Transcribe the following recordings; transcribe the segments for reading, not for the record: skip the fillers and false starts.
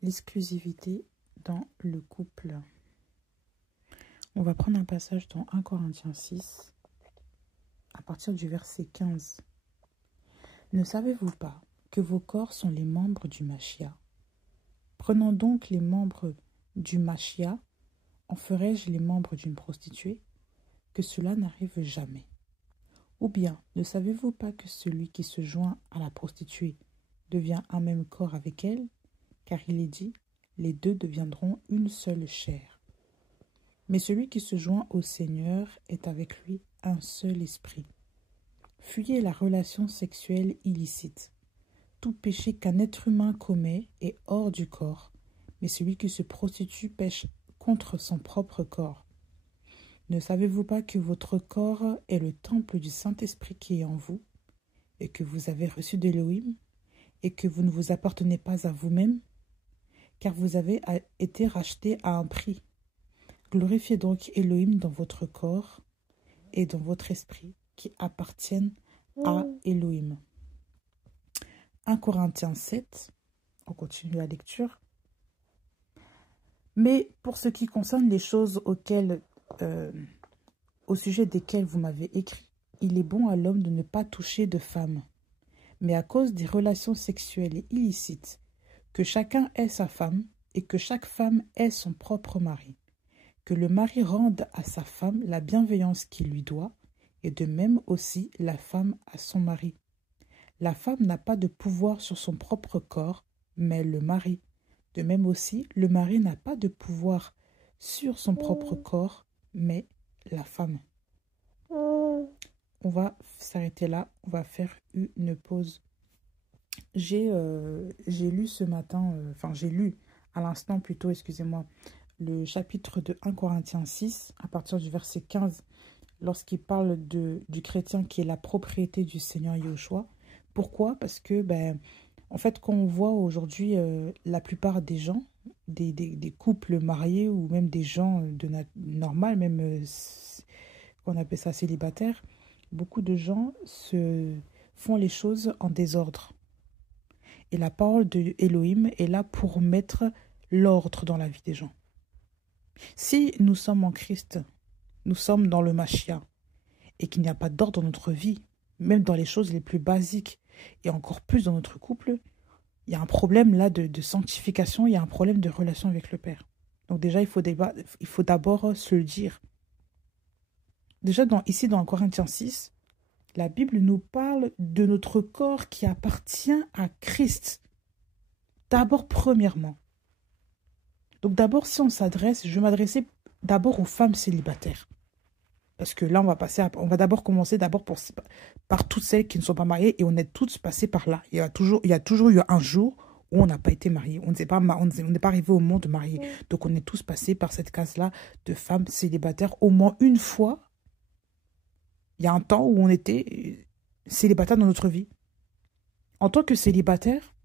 L'exclusivité dans le couple. On va prendre un passage dans 1 Corinthiens 6, à partir du verset 15. Ne savez-vous pas que vos corps sont les membres du Machia? Prenons donc les membres du Machia, en ferai-je les membres d'une prostituée? Que cela n'arrive jamais. Ou bien, ne savez-vous pas que celui qui se joint à la prostituée devient un même corps avec elle? Car il est dit, les deux deviendront une seule chair. Mais celui qui se joint au Seigneur est avec lui un seul esprit. Fuyez la relation sexuelle illicite. Tout péché qu'un être humain commet est hors du corps, mais celui qui se prostitue pêche contre son propre corps. Ne savez-vous pas que votre corps est le temple du Saint-Esprit qui est en vous, et que vous avez reçu d'Élohim, et que vous ne vous appartenez pas à vous-même, car vous avez été rachetés à un prix. Glorifiez donc Élohim dans votre corps et dans votre esprit, qui appartiennent à Élohim. 1 Corinthiens 7, on continue la lecture. Mais pour ce qui concerne les choses au sujet desquelles vous m'avez écrit, il est bon à l'homme de ne pas toucher de femme. Mais à cause des relations sexuelles illicites, que chacun ait sa femme et que chaque femme ait son propre mari. Que le mari rende à sa femme la bienveillance qu'il lui doit, et de même aussi la femme à son mari. La femme n'a pas de pouvoir sur son propre corps, mais le mari. De même aussi, le mari n'a pas de pouvoir sur son propre corps, mais la femme. On va s'arrêter là, on va faire une pause. J'ai lu ce matin, j'ai lu à l'instant plutôt, excusez-moi, le chapitre de 1 Corinthiens 6, à partir du verset 15, lorsqu'il parle du chrétien qui est la propriété du Seigneur Yahushua. Pourquoi? Parce que, en fait, quand on voit aujourd'hui la plupart des gens, des couples mariés ou même des gens normal, même qu'on appelle ça célibataire, beaucoup de gens font les choses en désordre. Et la parole de Elohim est là pour mettre l'ordre dans la vie des gens. Si nous sommes en Christ, nous sommes dans le Machia, et qu'il n'y a pas d'ordre dans notre vie, même dans les choses les plus basiques, et encore plus dans notre couple, il y a un problème là de sanctification, il y a un problème de relation avec le Père. Donc déjà, il faut d'abord se le dire. Déjà, ici dans Corinthiens 6, la Bible nous parle de notre corps qui appartient à Christ. D'abord, premièrement. Donc d'abord, si on s'adresse, je vais m'adresser d'abord aux femmes célibataires. Parce que là, on va d'abord commencer par toutes celles qui ne sont pas mariées et on est toutes passées par là. Il y a toujours eu un jour où on n'a pas été marié. On n'est pas arrivé au monde marié. Donc on est tous passés par cette case-là de femmes célibataires au moins une fois. Il y a un temps où on était célibataire dans notre vie. En tant que célibataire,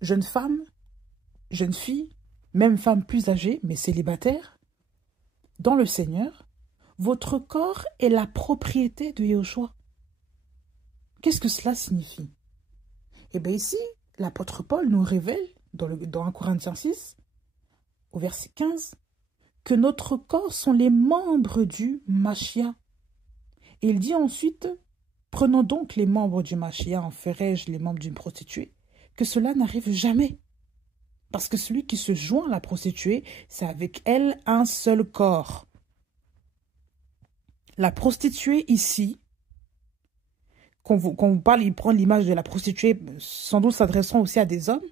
jeune femme, jeune fille, même femme plus âgée, mais célibataire, dans le Seigneur, votre corps est la propriété de Yahushua. Qu'est-ce que cela signifie? Eh bien ici, l'apôtre Paul nous révèle, dans 1 Corinthiens 6, au verset 15, que notre corps sont les membres du Machia. Et il dit ensuite, prenons donc les membres du Machia, en ferai-je les membres d'une prostituée, que cela n'arrive jamais. Parce que celui qui se joint à la prostituée, c'est avec elle un seul corps. La prostituée ici, quand on parle, il prend l'image de la prostituée, sans doute s'adressant aussi à des hommes,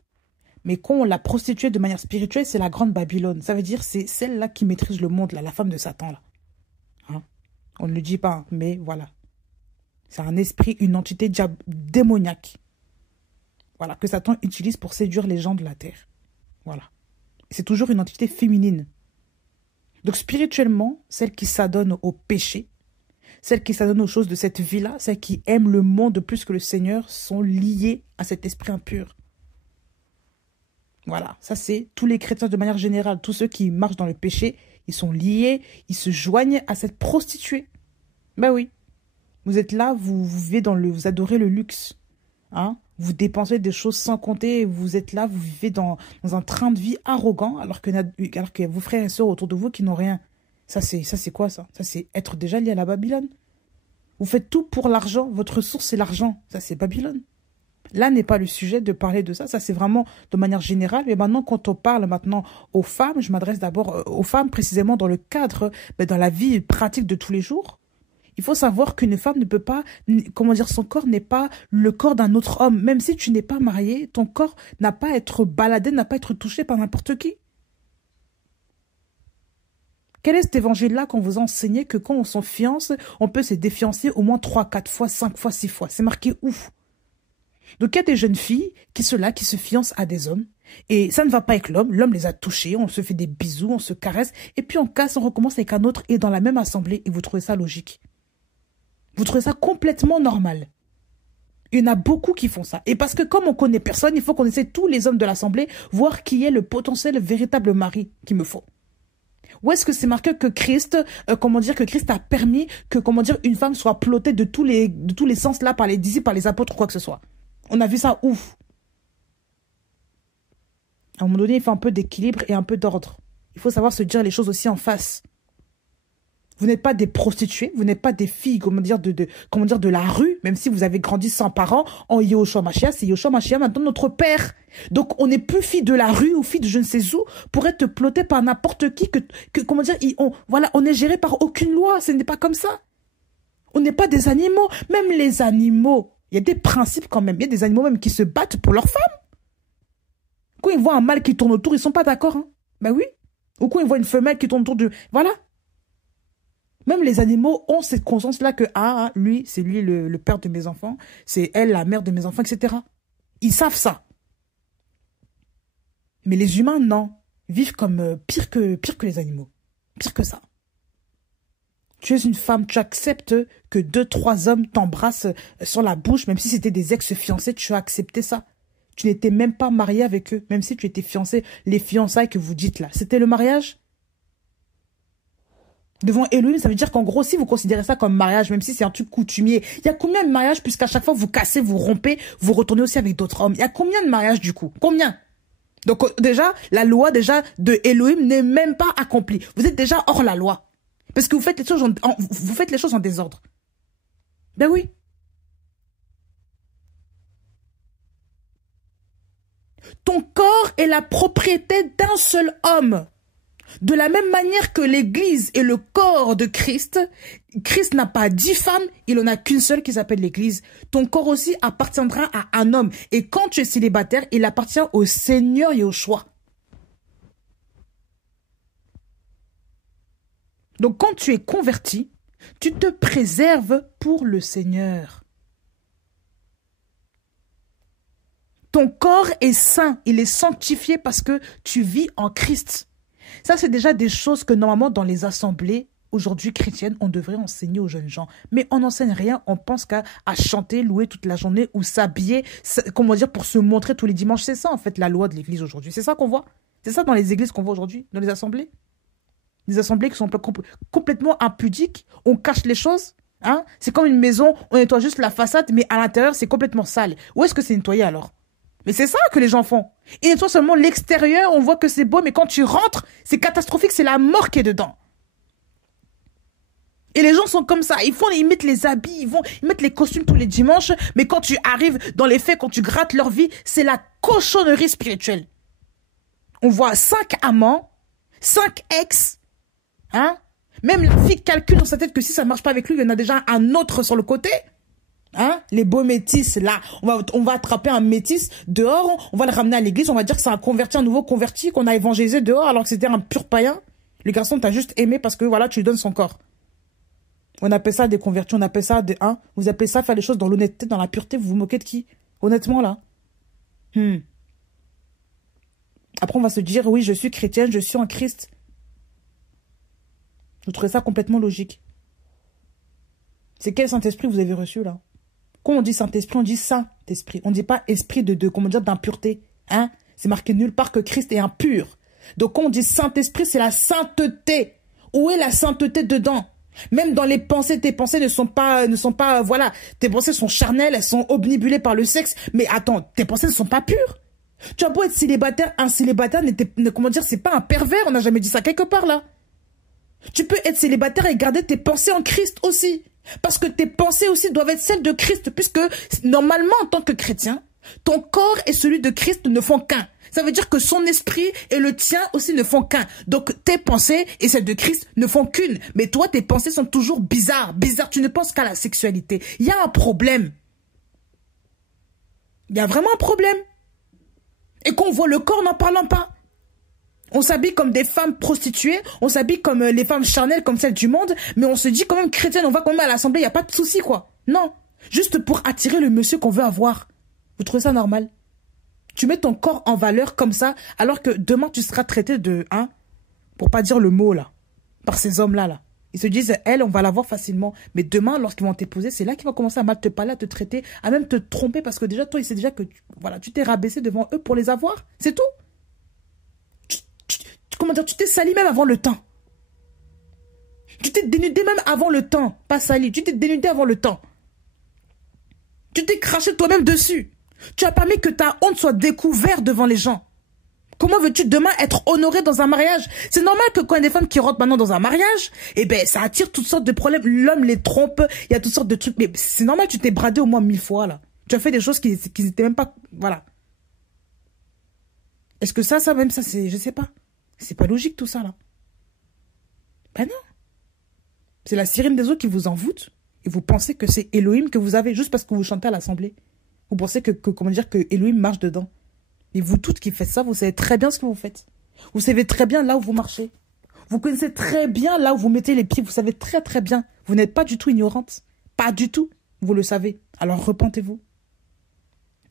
mais quand la prostituée de manière spirituelle, c'est la grande Babylone. Ça veut dire c'est celle-là qui maîtrise le monde, là, la femme de Satan. Là. Hein? On ne le dit pas, mais voilà. C'est un esprit, une entité démoniaque. Voilà, que Satan utilise pour séduire les gens de la terre. Voilà. C'est toujours une entité féminine. Donc spirituellement, celle qui s'adonne au péché, celle qui s'adonne aux choses de cette vie-là, celle qui aime le monde plus que le Seigneur, sont liées à cet esprit impur. Voilà, ça c'est tous les chrétiens de manière générale, tous ceux qui marchent dans le péché, ils sont liés, ils se joignent à cette prostituée. Ben oui, vous êtes là, vous vivez vous adorez le luxe. Hein? Vous dépensez des choses sans compter, vous êtes là, vous vivez dans un train de vie arrogant, alors que vos frères et sœurs autour de vous qui n'ont rien. Ça, c'est quoi, ça? Ça, c'est être déjà lié à la Babylone. Vous faites tout pour l'argent, votre source, c'est l'argent. Ça, c'est Babylone. Là n'est pas le sujet de parler de ça. Ça, c'est vraiment de manière générale. Mais maintenant, quand on parle maintenant aux femmes, je m'adresse d'abord aux femmes précisément dans le cadre, dans la vie pratique de tous les jours. Il faut savoir qu'une femme ne peut pas, comment dire, son corps n'est pas le corps d'un autre homme. Même si tu n'es pas marié, ton corps n'a pas à être baladé, n'a pas à être touché par n'importe qui. Quel est cet évangile-là qu'on vous enseignait que quand on s'en fiance, on peut se défiancer au moins 3, 4 fois, 5 fois, 6 fois. C'est marqué où? Donc il y a des jeunes filles qui sont là, qui se fiancent à des hommes. Et ça ne va pas avec l'homme. L'homme les a touchés, on se fait des bisous, on se caresse. Et puis on casse, on recommence avec un autre et dans la même assemblée. Et vous trouvez ça logique? Vous trouvez ça complètement normal? Il y en a beaucoup qui font ça. Et parce que comme on connaît personne, il faut qu'on essaie tous les hommes de l'assemblée, voir qui est le potentiel véritable mari qu'il me faut. Où est-ce que c'est marqué que Christ, que Christ a permis que, une femme soit plottée de tous les sens là par les disciples, par les apôtres, quoi que ce soit? On a vu ça ouf. À un moment donné, il faut un peu d'équilibre et un peu d'ordre. Il faut savoir se dire les choses aussi en face. Vous n'êtes pas des prostituées, vous n'êtes pas des filles, de la rue, même si vous avez grandi sans parents, en Yehoshua Mashiach, c'est Yehoshua Mashiach maintenant notre père. Donc on n'est plus fille de la rue ou fille de je ne sais où pour être ploté par n'importe qui, on est géré par aucune loi, ce n'est pas comme ça. On n'est pas des animaux, même les animaux, il y a des principes quand même, il y a des animaux même qui se battent pour leurs femmes. Quand ils voient un mâle qui tourne autour, ils sont pas d'accord, hein. Ben oui. Ou quand ils voient une femelle qui tourne autour de... Voilà. Même les animaux ont cette conscience-là que, lui, c'est lui le père de mes enfants, c'est elle la mère de mes enfants, etc. Ils savent ça. Mais les humains, non. Ils vivent comme pire que les animaux. Pire que ça. Tu es une femme, tu acceptes que 2, 3 hommes t'embrassent sur la bouche, même si c'était des ex-fiancés, tu as accepté ça. Tu n'étais même pas marié avec eux, même si tu étais fiancé. Les fiançailles que vous dites là, c'était le mariage? Devant Elohim, ça veut dire qu'en gros, si vous considérez ça comme mariage, même si c'est un truc coutumier, il y a combien de mariages puisqu'à chaque fois vous cassez, vous rompez, vous retournez aussi avec d'autres hommes? Il y a combien de mariages du coup? Combien? Donc déjà, la loi de Elohim n'est même pas accomplie. Vous êtes déjà hors la loi. Parce que vous faites les choses en désordre. Ben oui. Ton corps est la propriété d'un seul homme. De la même manière que l'Église est le corps de Christ, Christ n'a pas 10 femmes, il n'en a qu'une seule qui s'appelle l'Église. Ton corps aussi appartiendra à un homme. Et quand tu es célibataire, il appartient au Seigneur Yehoshua. Donc quand tu es converti, tu te préserves pour le Seigneur. Ton corps est saint, il est sanctifié parce que tu vis en Christ. Ça, c'est déjà des choses que normalement dans les assemblées aujourd'hui chrétiennes, on devrait enseigner aux jeunes gens. Mais on n'enseigne rien, on pense qu'à chanter, louer toute la journée ou s'habiller, pour se montrer tous les dimanches. C'est ça en fait la loi de l'église aujourd'hui. C'est ça qu'on voit. C'est ça dans les églises qu'on voit aujourd'hui, dans les assemblées. Des assemblées qui sont complètement impudiques, on cache les choses. Hein? C'est comme une maison, on nettoie juste la façade, mais à l'intérieur, c'est complètement sale. Où est-ce que c'est nettoyé alors? Mais c'est ça que les gens font. Ils nettoient seulement l'extérieur, on voit que c'est beau, mais quand tu rentres, c'est catastrophique, c'est la mort qui est dedans. Et les gens sont comme ça, ils mettent les habits, ils mettent les costumes tous les dimanches, mais quand tu arrives dans les faits, quand tu grattes leur vie, c'est la cochonnerie spirituelle. On voit 5 amants, 5 ex, hein? Même la fille calcule dans sa tête que si ça ne marche pas avec lui, il y en a déjà un autre sur le côté. Hein? Les beaux métis, là, on va attraper un métis dehors, on va le ramener à l'église, on va dire que c'est un nouveau converti qu'on a évangélisé dehors alors que c'était un pur païen. Le garçon t'a juste aimé parce que voilà, tu lui donnes son corps. On appelle ça des convertis, on appelle ça vous appelez ça faire les choses dans l'honnêteté, dans la pureté, vous vous moquez de qui? Honnêtement, là. Après, on va se dire, oui, je suis chrétienne, je suis en Christ. Vous trouvez ça complètement logique. C'est quel Saint-Esprit vous avez reçu, là? Quand on dit Saint-Esprit, on dit Saint-Esprit. On ne dit pas esprit d'impureté. Hein? C'est marqué nulle part que Christ est impur. Donc quand on dit Saint-Esprit, c'est la sainteté. Où est la sainteté dedans? Même dans les pensées, tes pensées ne sont pas, voilà, tes pensées sont charnelles, elles sont obnubilées par le sexe. Mais attends, tes pensées ne sont pas pures. Tu as beau être célibataire, un célibataire comment dire, c'est pas un pervers, on n'a jamais dit ça quelque part là. Tu peux être célibataire et garder tes pensées en Christ aussi. Parce que tes pensées aussi doivent être celles de Christ, puisque normalement en tant que chrétien, ton corps et celui de Christ ne font qu'un. Ça veut dire que son esprit et le tien aussi ne font qu'un. Donc tes pensées et celles de Christ ne font qu'une. Mais toi, tes pensées sont toujours bizarres. Bizarres, tu ne penses qu'à la sexualité. Il y a un problème. Il y a vraiment un problème. Et qu'on voit le corps n'en parlant pas. On s'habille comme des femmes prostituées, on s'habille comme les femmes charnelles, comme celles du monde, mais on se dit quand même chrétienne, on va quand même à l'assemblée, il n'y a pas de souci quoi. Non, juste pour attirer le monsieur qu'on veut avoir. Vous trouvez ça normal? Tu mets ton corps en valeur comme ça, alors que demain tu seras traité de, pour pas dire le mot là, par ces hommes-là là. Ils se disent, elle, on va la voir facilement. Mais demain, lorsqu'ils vont t'épouser, c'est là qu'ils vont commencer à mal te parler, à te traiter, à même te tromper, parce que déjà, toi, il sait déjà que voilà, tu t'es rabaissé devant eux pour les avoir. C'est tout. Comment dire, tu t'es sali même avant le temps. Tu t'es dénudé même avant le temps. Pas sali, tu t'es dénudé avant le temps. Tu t'es craché toi-même dessus. Tu as permis que ta honte soit découverte devant les gens. Comment veux-tu demain être honoré dans un mariage? C'est normal que quand il y a des femmes qui rentrent maintenant dans un mariage, eh ben, ça attire toutes sortes de problèmes. L'homme les trompe, il y a toutes sortes de trucs. Mais c'est normal, tu t'es bradé au moins 1000 fois, là. Tu as fait des choses qui n'étaient même pas, voilà. Est-ce que ça c'est, je sais pas. C'est pas logique tout ça, là. Ben non. C'est la sirène des eaux qui vous envoûte. Et vous pensez que c'est Elohim que vous avez juste parce que vous chantez à l'assemblée. Vous pensez comment dire, que Elohim marche dedans. Et vous toutes qui faites ça, vous savez très bien ce que vous faites. Vous savez très bien là où vous marchez. Vous connaissez très bien là où vous mettez les pieds. Vous savez très très bien. Vous n'êtes pas du tout ignorante. Pas du tout. Vous le savez. Alors repentez-vous.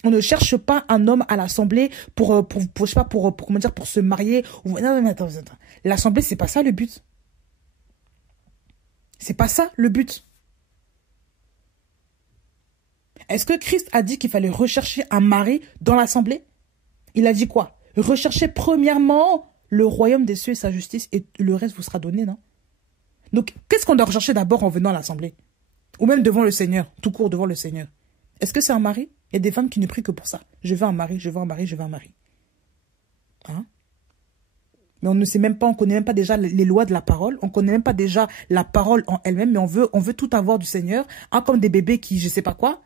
On ne cherche pas un homme à l'assemblée pour je sais pas, comment dire, pour se marier. Non, attends. L'assemblée, c'est pas ça le but. C'est pas ça le but. Est-ce que Christ a dit qu'il fallait rechercher un mari dans l'assemblée? Il a dit quoi? Recherchez premièrement le royaume des cieux et sa justice et le reste vous sera donné, non? Donc, qu'est-ce qu'on doit rechercher d'abord en venant à l'assemblée? Ou même devant le Seigneur, tout court devant le Seigneur. Est-ce que c'est un mari? Il y a des femmes qui ne prient que pour ça. Je veux un mari, je veux un mari, je veux un mari. Hein? Mais on ne sait même pas, on ne connaît même pas déjà les lois de la parole. On ne connaît même pas déjà la parole en elle-même. Mais on veut tout avoir du Seigneur. Comme des bébés qui, je sais pas quoi.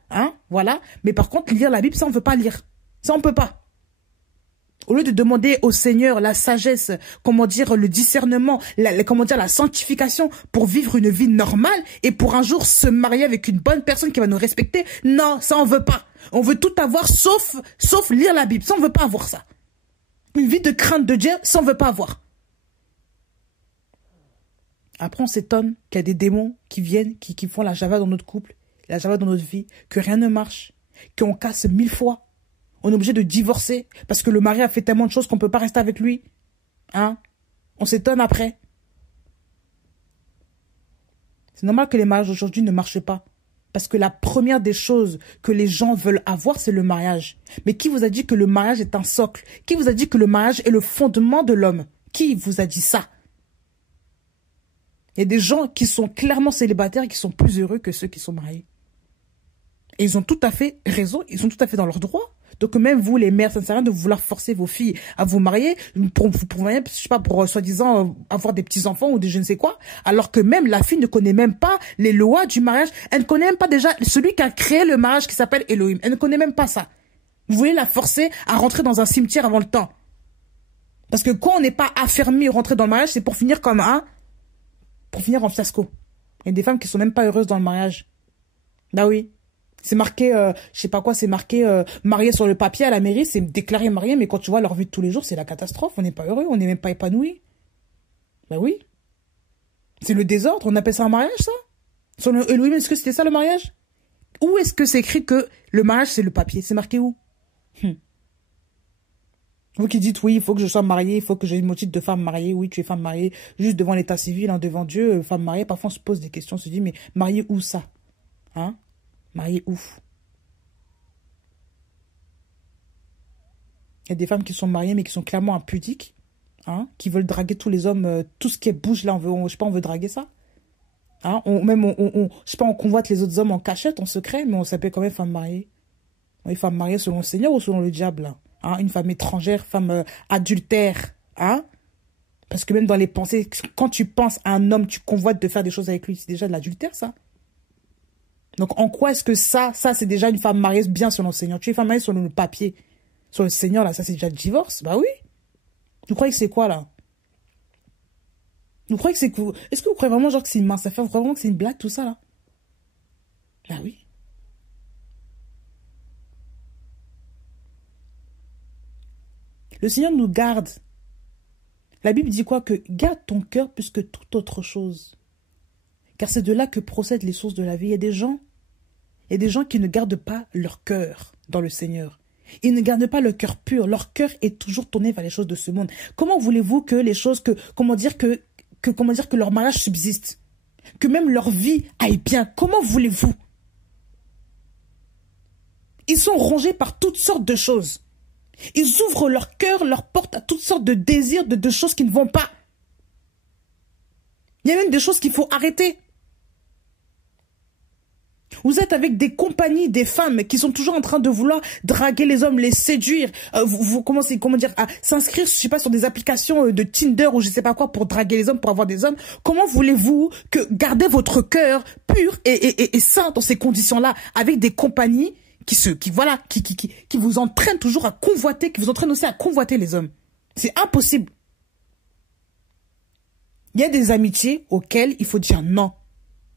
Voilà. Mais par contre, lire la Bible, ça, on ne veut pas lire. Ça, on ne peut pas. Au lieu de demander au Seigneur la sagesse, comment dire, le discernement, comment dire, la sanctification pour vivre une vie normale et pour un jour se marier avec une bonne personne qui va nous respecter, non, ça on veut pas. On veut tout avoir sauf lire la Bible. Ça on veut pas avoir ça. Une vie de crainte de Dieu, ça on veut pas avoir. Après on s'étonne qu'il y a des démons qui viennent, qui font la java dans notre couple, la java dans notre vie, que rien ne marche, qu'on casse 1000 fois. On est obligé de divorcer parce que le mari a fait tellement de choses qu'on ne peut pas rester avec lui. On s'étonne après. C'est normal que les mariages aujourd'hui ne marchent pas. Parce que la première des choses que les gens veulent avoir, c'est le mariage. Mais qui vous a dit que le mariage est un socle? Qui vous a dit que le mariage est le fondement de l'homme? Qui vous a dit ça? Il y a des gens qui sont clairement célibataires et qui sont plus heureux que ceux qui sont mariés. Et ils ont tout à fait raison, ils sont tout à fait dans leur droit. Donc même vous, les mères, ça ne sert à rien de vouloir forcer vos filles à vous marier pour je sais pas, pour soi-disant avoir des petits-enfants ou des je ne sais quoi. Alors que même la fille ne connaît même pas les lois du mariage. Elle ne connaît même pas déjà celui qui a créé le mariage qui s'appelle Elohim. Elle ne connaît même pas ça. Vous voulez la forcer à rentrer dans un cimetière avant le temps. Parce que quand on n'est pas affermi rentrer dans le mariage, c'est pour finir comme pour finir en fiasco. Il y a des femmes qui sont même pas heureuses dans le mariage. Bah oui. C'est marqué, je sais pas quoi, c'est marqué marié sur le papier à la mairie, c'est déclaré marié, mais quand tu vois leur vie de tous les jours, c'est la catastrophe. On n'est pas heureux, on n'est même pas épanoui. Ben oui. C'est le désordre, on appelle ça un mariage, ça? Sur le Elohim, est-ce que c'était ça le mariage? Où est-ce que c'est écrit que le mariage, c'est le papier? C'est marqué où? Vous qui dites, oui, il faut que je sois mariée, il faut que j'ai mon titre de femme mariée. Oui, tu es femme mariée, juste devant l'état civil, devant Dieu, femme mariée. Parfois, on se pose des questions, on se dit, mais mariée où ça? Mariée où? Il y a des femmes qui sont mariées, mais qui sont clairement impudiques, qui veulent draguer tous les hommes, tout ce qui bouge là, je sais pas, on veut draguer ça. Hein, je sais pas, on convoite les autres hommes en cachette, en secret, mais on s'appelle quand même femme mariée. Une femme mariée selon le Seigneur ou selon le diable, là, hein, une femme étrangère, femme adultère. Hein? Parce que même dans les pensées, quand tu penses à un homme, tu convoites de faire des choses avec lui, c'est déjà de l'adultère, ça. Donc, en quoi est-ce que ça c'est déjà une femme mariée bien selon le Seigneur? Tu es femme mariée selon le papier. Sur le Seigneur, là, ça, c'est déjà le divorce. Bah oui. Vous croyez que c'est quoi, là? Vous croyez que c'est... Est-ce que vous croyez vraiment, genre, que c'est une mince affaire? Vraiment que c'est une blague, tout ça, là? Bah oui. Le Seigneur nous garde. La Bible dit quoi? Que garde ton cœur plus que toute autre chose. Car c'est de là que procèdent les sources de la vie. Il y a des gens qui ne gardent pas leur cœur dans le Seigneur. Ils ne gardent pas leur cœur pur. Leur cœur est toujours tourné vers les choses de ce monde. Comment voulez-vous que les choses, que leur mariage subsiste? Que même leur vie aille bien? Comment voulez-vous? Ils sont rongés par toutes sortes de choses. Ils ouvrent leur cœur, leur porte à toutes sortes de désirs, de choses qui ne vont pas. Il y a même des choses qu'il faut arrêter. Vous êtes avec des compagnies, des femmes qui sont toujours en train de vouloir draguer les hommes, les séduire. Vous commencez, à s'inscrire, je sais pas, sur des applications de Tinder ou je sais pas quoi pour draguer les hommes, pour avoir des hommes. Comment voulez-vous que garder votre cœur pur et sain dans ces conditions-là avec des compagnies qui vous entraînent toujours à convoiter, qui vous entraînent aussi à convoiter les hommes? C'est impossible. Il y a des amitiés auxquelles il faut dire non.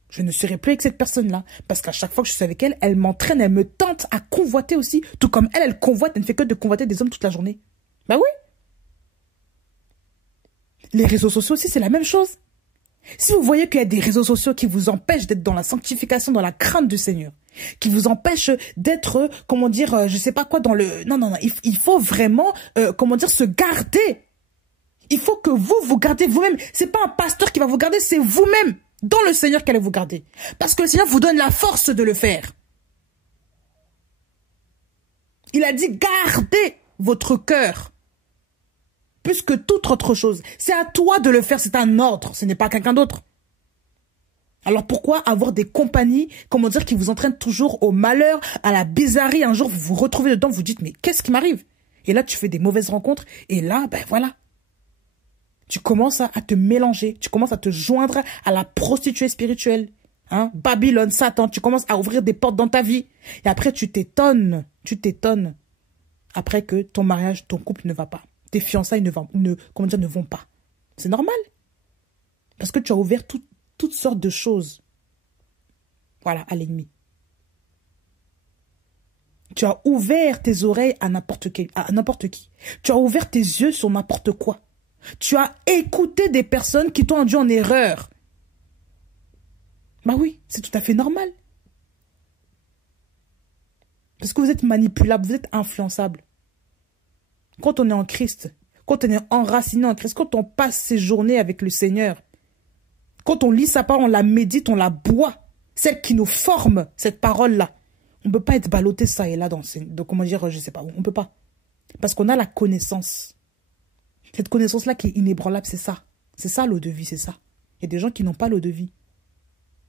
Je ne serai plus avec cette personne-là. Parce qu'à chaque fois que je suis avec elle, elle m'entraîne, elle me tente à convoiter aussi. Tout comme elle convoite, elle ne fait que de convoiter des hommes toute la journée. Bah oui. Les réseaux sociaux aussi, c'est la même chose. Si vous voyez qu'il y a des réseaux sociaux qui vous empêchent d'être dans la sanctification, dans la crainte du Seigneur, qui vous empêchent d'être, je sais pas quoi, dans le... Non, il faut vraiment, se garder. Il faut que vous gardez vous-même. C'est pas un pasteur qui va vous garder, c'est vous-même. Dans le Seigneur qu'elle vous garder. Parce que le Seigneur vous donne la force de le faire. Il a dit gardez votre cœur. Plus que toute autre chose. C'est à toi de le faire, c'est un ordre. Ce n'est pas quelqu'un d'autre. Alors pourquoi avoir des compagnies, qui vous entraînent toujours au malheur, à la bizarrerie? Un jour vous vous retrouvez dedans, vous dites mais qu'est-ce qui m'arrive? Et là tu fais des mauvaises rencontres. Et là, voilà. Tu commences à te mélanger, tu commences à te joindre à la prostituée spirituelle. Hein? Babylone, Satan, tu commences à ouvrir des portes dans ta vie. Et après, tu t'étonnes. Après que ton mariage, ton couple ne va pas. Tes fiançailles ne vont pas. C'est normal. Parce que tu as ouvert toutes sortes de choses. Voilà, à l'ennemi. Tu as ouvert tes oreilles à n'importe qui. Tu as ouvert tes yeux sur n'importe quoi. Tu as écouté des personnes qui t'ont induit en erreur. Bah oui, c'est tout à fait normal. Parce que vous êtes manipulable, vous êtes influençable. Quand on est en Christ, quand on est enraciné en Christ, quand on passe ses journées avec le Seigneur, quand on lit sa parole, on la médite, on la boit, celle qui nous forme, cette parole-là, on ne peut pas être ballotté ça et là je sais pas où, on ne peut pas. Parce qu'on a la connaissance. Cette connaissance-là qui est inébranlable, c'est ça. C'est ça l'eau de vie, c'est ça. Il y a des gens qui n'ont pas l'eau de vie.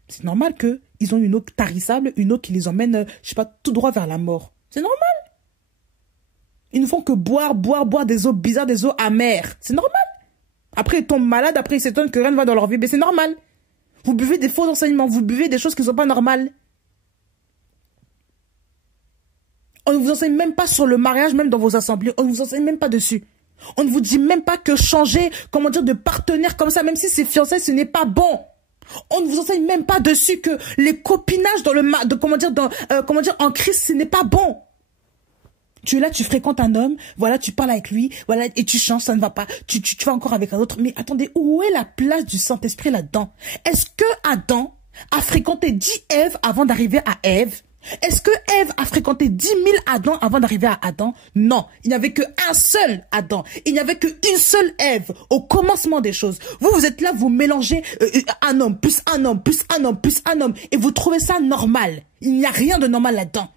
C'est normal qu'ils ont une eau tarissable, une eau qui les emmène, tout droit vers la mort. C'est normal. Ils ne font que boire des eaux bizarres, des eaux amères. C'est normal. Après, ils tombent malades, après, ils s'étonnent que rien ne va dans leur vie. Mais c'est normal. Vous buvez des faux enseignements, vous buvez des choses qui ne sont pas normales. On ne vous enseigne même pas sur le mariage, même dans vos assemblées. On ne vous enseigne même pas dessus. On ne vous dit même pas que changer, de partenaire comme ça, même si c'est fiancé, ce n'est pas bon. On ne vous enseigne même pas dessus que les copinages en Christ, ce n'est pas bon. Tu es là, tu fréquentes un homme, voilà, tu parles avec lui, voilà, et tu changes, ça ne va pas. Tu vas encore avec un autre. Mais attendez, où est la place du Saint-Esprit là-dedans? Est-ce que Adam a fréquenté 10 Èves avant d'arriver à Ève? Est-ce que Ève a fréquenté 10 000 Adam avant d'arriver à Adam? Non, il n'y avait qu'un seul Adam. Il n'y avait qu'une seule Ève au commencement des choses. Vous êtes là, vous mélangez un homme, plus un homme, plus un homme, plus un homme. Et vous trouvez ça normal. Il n'y a rien de normal là-dedans.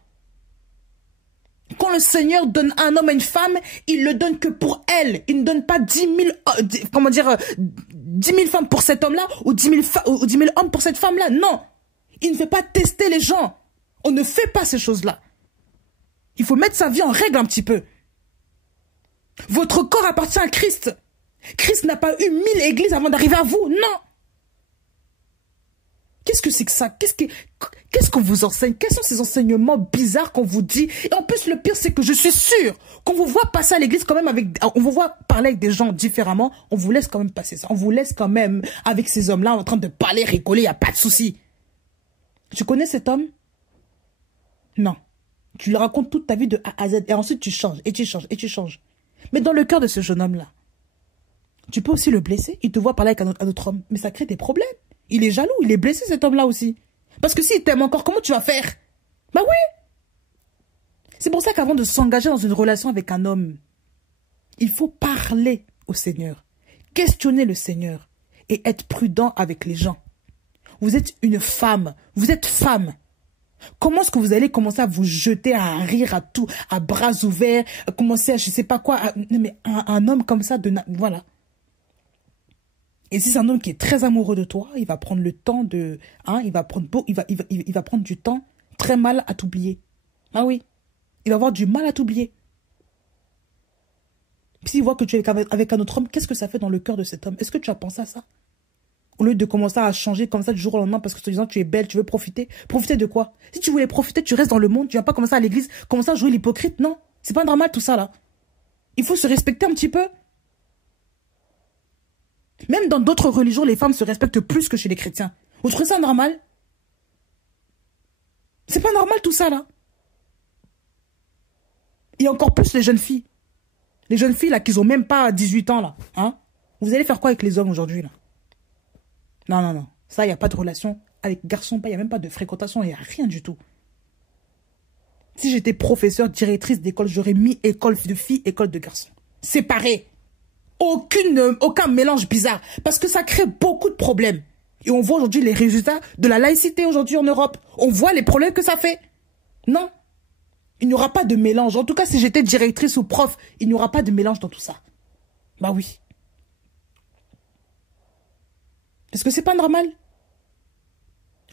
Quand le Seigneur donne un homme et une femme, il le donne que pour elle. Il ne donne pas 10 000, 10 000 femmes pour cet homme-là ou 10 000, ou 10 000 hommes pour cette femme-là. Non. Il ne fait pas tester les gens. On ne fait pas ces choses-là. Il faut mettre sa vie en règle un petit peu. Votre corps appartient à Christ. Christ n'a pas eu 1000 églises avant d'arriver à vous. Non. Qu'est-ce que c'est que ça? Qu'est-ce qu'on vous enseigne? Quels sont ces enseignements bizarres qu'on vous dit? Et en plus, le pire, c'est que je suis sûre qu'on vous voit passer à l'église quand même on vous voit parler avec des gens différemment, on vous laisse quand même passer ça. On vous laisse quand même avec ces hommes-là en train de parler, rigoler, il n'y a pas de souci. Tu connais cet homme? Non. Tu lui racontes toute ta vie de A à Z et ensuite tu changes, et tu changes, et tu changes. Mais dans le cœur de ce jeune homme-là, tu peux aussi le blesser. Il te voit parler avec un autre homme, mais ça crée des problèmes. Il est jaloux, il est blessé cet homme-là aussi. Parce que s'il t'aime encore, comment tu vas faire? Bah oui. C'est pour ça qu'avant de s'engager dans une relation avec un homme, il faut parler au Seigneur, questionner le Seigneur et être prudent avec les gens. Vous êtes une femme, vous êtes femme. Comment est-ce que vous allez commencer à vous jeter, à rire, à tout, à bras ouverts, à commencer à je sais pas quoi, mais un homme comme ça, voilà. Et si c'est un homme qui est très amoureux de toi, il va prendre le temps de... il va prendre du temps très mal à t'oublier. Ah oui. Il va avoir du mal à t'oublier. Puis s'il voit que tu es avec un autre homme, qu'est-ce que ça fait dans le cœur de cet homme? Est-ce que tu as pensé à ça? Au lieu de commencer à changer comme ça du jour au lendemain parce que te disant tu es belle, tu veux profiter. Profiter de quoi? Si tu voulais profiter, tu restes dans le monde, tu vas pas commencer à l'église, commencer à jouer l'hypocrite. Non, c'est pas normal tout ça là. Il faut se respecter un petit peu. Même dans d'autres religions, les femmes se respectent plus que chez les chrétiens. Vous trouvez ça normal? C'est pas normal tout ça là. Et encore plus les jeunes filles. Les jeunes filles là qui ont même pas 18 ans là. Vous allez faire quoi avec les hommes aujourd'hui là? Non, non, non. Ça, il n'y a pas de relation avec garçon, il n'y a même pas de fréquentation, il n'y a rien du tout. Si j'étais professeure, directrice d'école, j'aurais mis école de filles, école de garçons. Séparés. Aucun mélange bizarre. Parce que ça crée beaucoup de problèmes. Et on voit aujourd'hui les résultats de la laïcité aujourd'hui en Europe. On voit les problèmes que ça fait. Non. Il n'y aura pas de mélange. En tout cas, si j'étais directrice ou prof, il n'y aura pas de mélange dans tout ça. Bah oui. Parce que c'est pas normal.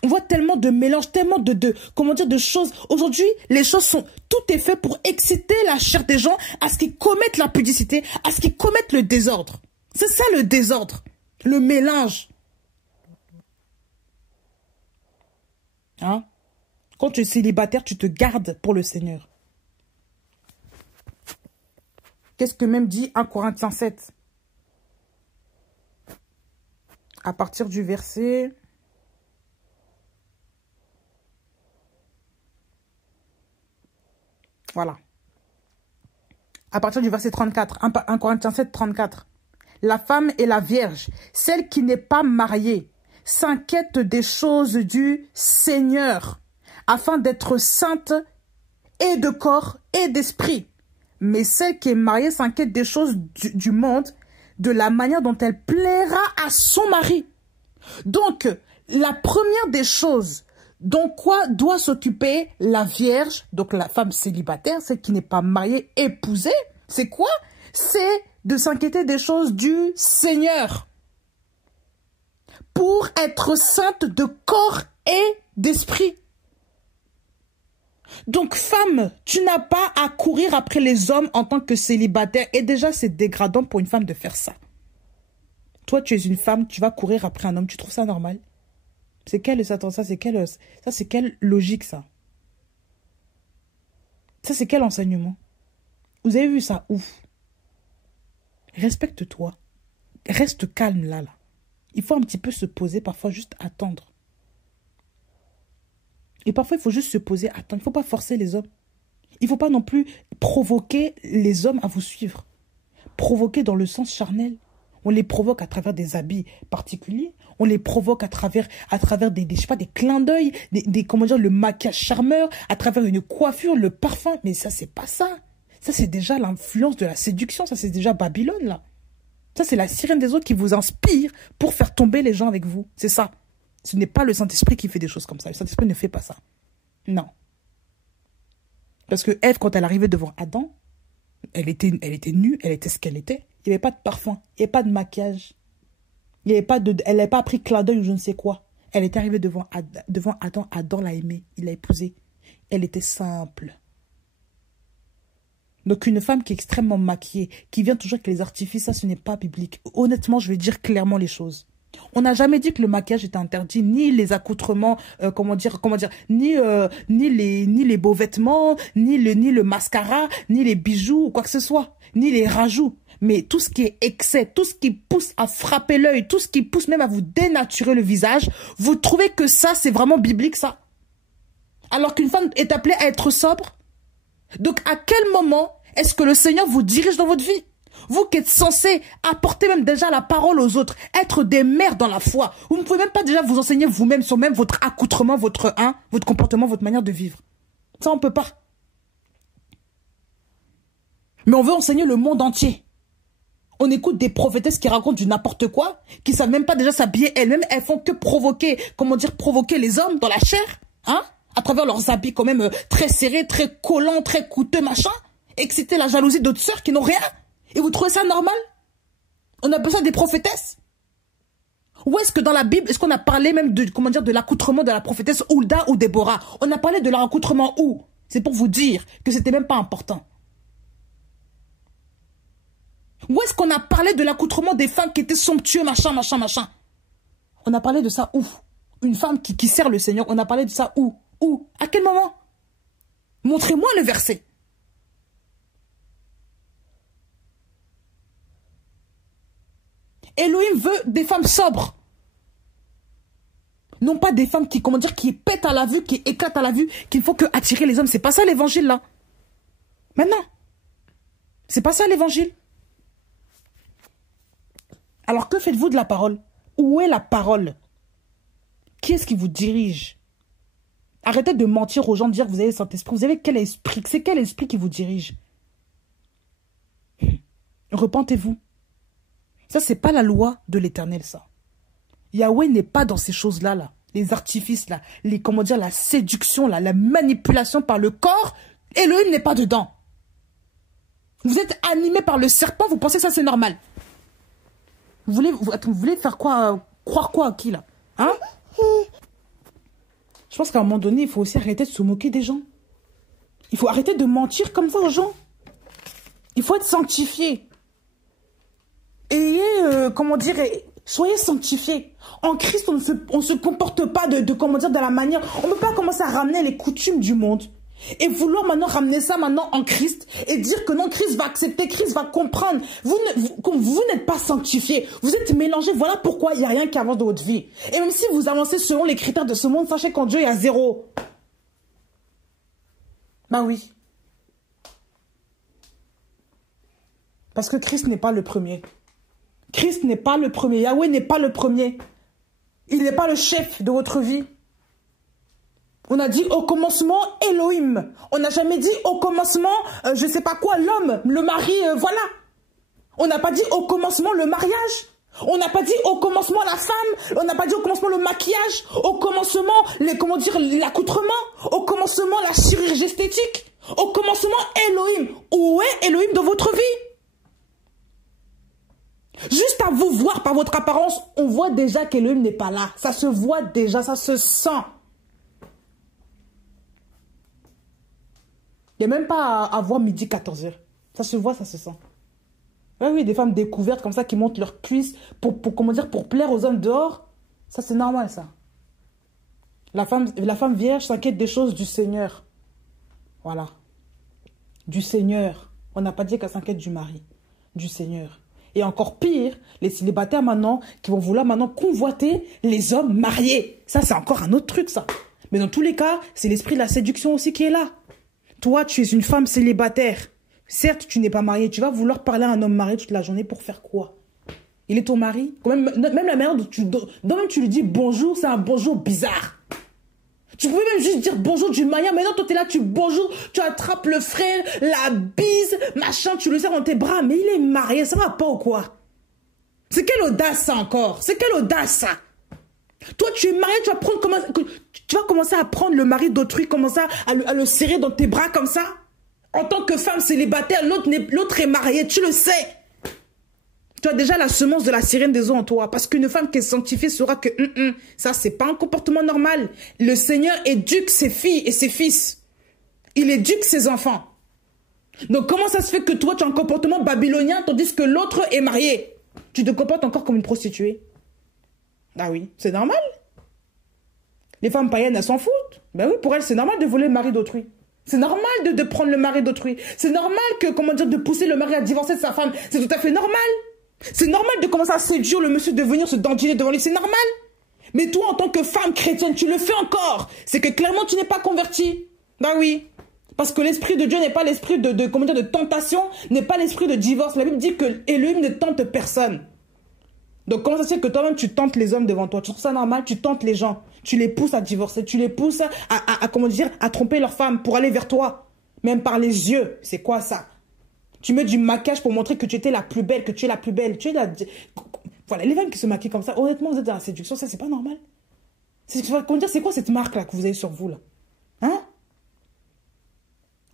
On voit tellement de mélanges, tellement de choses. Aujourd'hui, les choses sont... Tout est fait pour exciter la chair des gens à ce qu'ils commettent la pudicité, à ce qu'ils commettent le désordre. C'est ça le désordre. Le mélange. Quand tu es célibataire, tu te gardes pour le Seigneur. Qu'est-ce que même dit 1 Corinthiens 7? À partir du verset... Voilà. À partir du verset 34, 1 Corinthiens 7, 34. La femme est la vierge, celle qui n'est pas mariée, s'inquiète des choses du Seigneur, afin d'être sainte et de corps et d'esprit. Mais celle qui est mariée s'inquiète des choses du monde, de la manière dont elle plaira à son mari. Donc, la première des choses dont quoi doit s'occuper la vierge, donc la femme célibataire, celle qui n'est pas mariée, épousée, c'est quoi? C'est de s'inquiéter des choses du Seigneur. Pour être sainte de corps et d'esprit. Donc, femme, tu n'as pas à courir après les hommes en tant que célibataire. Et déjà, c'est dégradant pour une femme de faire ça. Toi, tu es une femme, tu vas courir après un homme. Tu trouves ça normal? C'est quelle logique, ça? Ça, c'est quel enseignement? Vous avez vu ça où? Respecte-toi. Reste calme, là. Il faut un petit peu se poser, parfois juste attendre. Et parfois, il faut juste se poser, attendre. Il ne faut pas forcer les hommes. Il ne faut pas non plus provoquer les hommes à vous suivre. Provoquer dans le sens charnel. On les provoque à travers des habits particuliers. On les provoque à travers des je sais pas, des clins d'œil, comment dire, le maquillage charmeur, à travers une coiffure, le parfum. Mais ça, c'est pas ça. Ça, c'est déjà l'influence de la séduction. Ça, c'est déjà Babylone, là. Ça, c'est la sirène des eaux qui vous inspire pour faire tomber les gens avec vous. C'est ça. Ce n'est pas le Saint-Esprit qui fait des choses comme ça. Le Saint-Esprit ne fait pas ça. Non. Parce que Ève, quand elle arrivait devant Adam, elle était nue, elle était ce qu'elle était. Il n'y avait pas de parfum, il n'y avait pas de maquillage. Elle n'avait pas pris clin d'œil ou je ne sais quoi. Elle était arrivée devant Adam. Adam l'a aimée, il l'a épousée. Elle était simple. Donc une femme qui est extrêmement maquillée, qui vient toujours avec les artifices, ça ce n'est pas biblique. Honnêtement, je vais dire clairement les choses. On n'a jamais dit que le maquillage était interdit, ni les accoutrements, ni les beaux vêtements, ni le mascara, ni les bijoux ou quoi que ce soit, ni les rajouts. Mais tout ce qui est excès, tout ce qui pousse à frapper l'œil, tout ce qui pousse même à vous dénaturer le visage, vous trouvez que ça, c'est vraiment biblique, ça? Alors qu'une femme est appelée à être sobre? Donc, à quel moment est-ce que le Seigneur vous dirige dans votre vie? Vous qui êtes censés apporter même déjà la parole aux autres, être des mères dans la foi. Vous ne pouvez même pas déjà vous enseigner vous-même sur même votre accoutrement, votre comportement, votre manière de vivre. Ça, on ne peut pas. Mais on veut enseigner le monde entier. On écoute des prophétesses qui racontent du n'importe quoi, qui ne savent même pas déjà s'habiller elles-mêmes. Elles font que provoquer les hommes dans la chair, hein, à travers leurs habits quand même très serrés, très collants, très coûteux, machin. Exciter la jalousie d'autres sœurs qui n'ont rien. Et vous trouvez ça normal? On a besoin des prophétesses? Où est-ce que dans la Bible, est-ce qu'on a parlé même de l'accoutrement de la prophétesse Hulda ou Déborah? On a parlé de leur accoutrement où? C'est pour vous dire que c'était même pas important. Où est-ce qu'on a parlé de l'accoutrement des femmes qui étaient somptueux, machin? On a parlé de ça où? Une femme qui sert le Seigneur, on a parlé de ça où? Où? À quel moment? Montrez-moi le verset. Elohim veut des femmes sobres. Non pas des femmes qui pètent à la vue, qui éclatent à la vue, qu'il faut que attirer les hommes. C'est pas ça l'évangile là. Maintenant. C'est pas ça l'évangile. Alors que faites-vous de la parole? Où est la parole? Qui est-ce qui vous dirige? Arrêtez de mentir aux gens, de dire que vous avez le Saint-Esprit. Vous avez quel esprit? C'est quel esprit qui vous dirige? Repentez-vous. Ça, c'est pas la loi de l'Éternel, ça. Yahweh n'est pas dans ces choses-là, là. Les artifices, là. La séduction, là. La manipulation par le corps. Elohim n'est pas dedans. Vous êtes animé par le serpent, vous pensez que ça, c'est normal. Vous voulez faire quoi? Croire quoi à qui, là? Hein? Je pense qu'à un moment donné, il faut aussi arrêter de se moquer des gens. Il faut arrêter de mentir comme ça aux gens. Il faut être sanctifié. Soyez sanctifiés. En Christ, on ne se comporte pas de la manière. On ne peut pas commencer à ramener les coutumes du monde et vouloir maintenant ramener ça maintenant en Christ et dire que non, Christ va accepter, Christ va comprendre. Vous n'êtes pas sanctifiés. Vous êtes mélangés. Voilà pourquoi il n'y a rien qui avance dans votre vie. Et même si vous avancez selon les critères de ce monde, sachez qu'en Dieu, il y a zéro. Ben oui. Parce que Christ n'est pas le premier. Christ n'est pas le premier. Yahweh n'est pas le premier. Il n'est pas le chef de votre vie. On a dit au commencement Elohim. On n'a jamais dit au commencement, je ne sais pas quoi, l'homme, le mari, voilà. On n'a pas dit au commencement le mariage. On n'a pas dit au commencement la femme. On n'a pas dit au commencement le maquillage. Au commencement, l'accoutrement. Au commencement la chirurgie esthétique. Au commencement Elohim. Où est Elohim dans votre vie? Juste à vous voir par votre apparence, on voit déjà qu'Elohim n'est pas là. Ça se voit déjà, ça se sent. Il n'y a même pas à voir midi 14h. Ça se voit, ça se sent. Oui, des femmes découvertes comme ça qui montent leurs cuisses pour plaire aux hommes dehors. Ça, c'est normal, ça. La femme vierge s'inquiète des choses du Seigneur. Voilà. Du Seigneur. On n'a pas dit qu'elle s'inquiète du mari. Du Seigneur. Et encore pire, les célibataires maintenant, qui vont vouloir maintenant convoiter les hommes mariés. Ça, c'est encore un autre truc, ça. Mais dans tous les cas, c'est l'esprit de la séduction aussi qui est là. Toi, tu es une femme célibataire. Certes, tu n'es pas mariée. Tu vas vouloir parler à un homme marié toute la journée pour faire quoi? Il est ton mari? Même la manière dont tu lui dis bonjour, c'est un bonjour bizarre. Tu pouvais même juste dire bonjour d'une manière, mais non, toi, t'es là, tu bonjour, tu attrapes le frère, la bise, machin, tu le serres dans tes bras, mais il est marié, ça va pas ou quoi? C'est quelle audace, ça, encore? C'est quelle audace, ça? Toi, tu es marié, tu vas commencer à prendre le mari d'autrui, commencer à le serrer dans tes bras comme ça. En tant que femme célibataire, l'autre est marié, tu le sais. Tu as déjà la semence de la sirène des eaux en toi. Parce qu'une femme qui est sanctifiée saura que ça, c'est pas un comportement normal. Le Seigneur éduque ses filles et ses fils. Il éduque ses enfants. Donc, comment ça se fait que toi, tu as un comportement babylonien tandis que l'autre est marié? Tu te comportes encore comme une prostituée. Ah oui, c'est normal. Les femmes païennes, elles s'en foutent. Ben oui, pour elles, c'est normal de voler le mari d'autrui. C'est normal de prendre le mari d'autrui. C'est normal de pousser le mari à divorcer de sa femme. C'est tout à fait normal. C'est normal de commencer à séduire le monsieur, de venir se dandiner devant lui. C'est normal. Mais toi, en tant que femme chrétienne, tu le fais encore. C'est que clairement, tu n'es pas convertie. Ben oui. Parce que l'esprit de Dieu n'est pas l'esprit de tentation, n'est pas l'esprit de divorce. La Bible dit que Elohim ne tente personne. Donc, comment ça se fait que toi-même, tu tentes les hommes devant toi? Tu trouves ça normal? Tu tentes les gens. Tu les pousses à divorcer. Tu les pousses à tromper leur femme pour aller vers toi. Même par les yeux. C'est quoi ça? Tu mets du maquillage pour montrer que tu étais la plus belle, que tu es la plus belle. Voilà, les femmes qui se maquillent comme ça, honnêtement, vous êtes dans la séduction. Ça, c'est pas normal. C'est quoi cette marque-là que vous avez sur vous, là? Hein?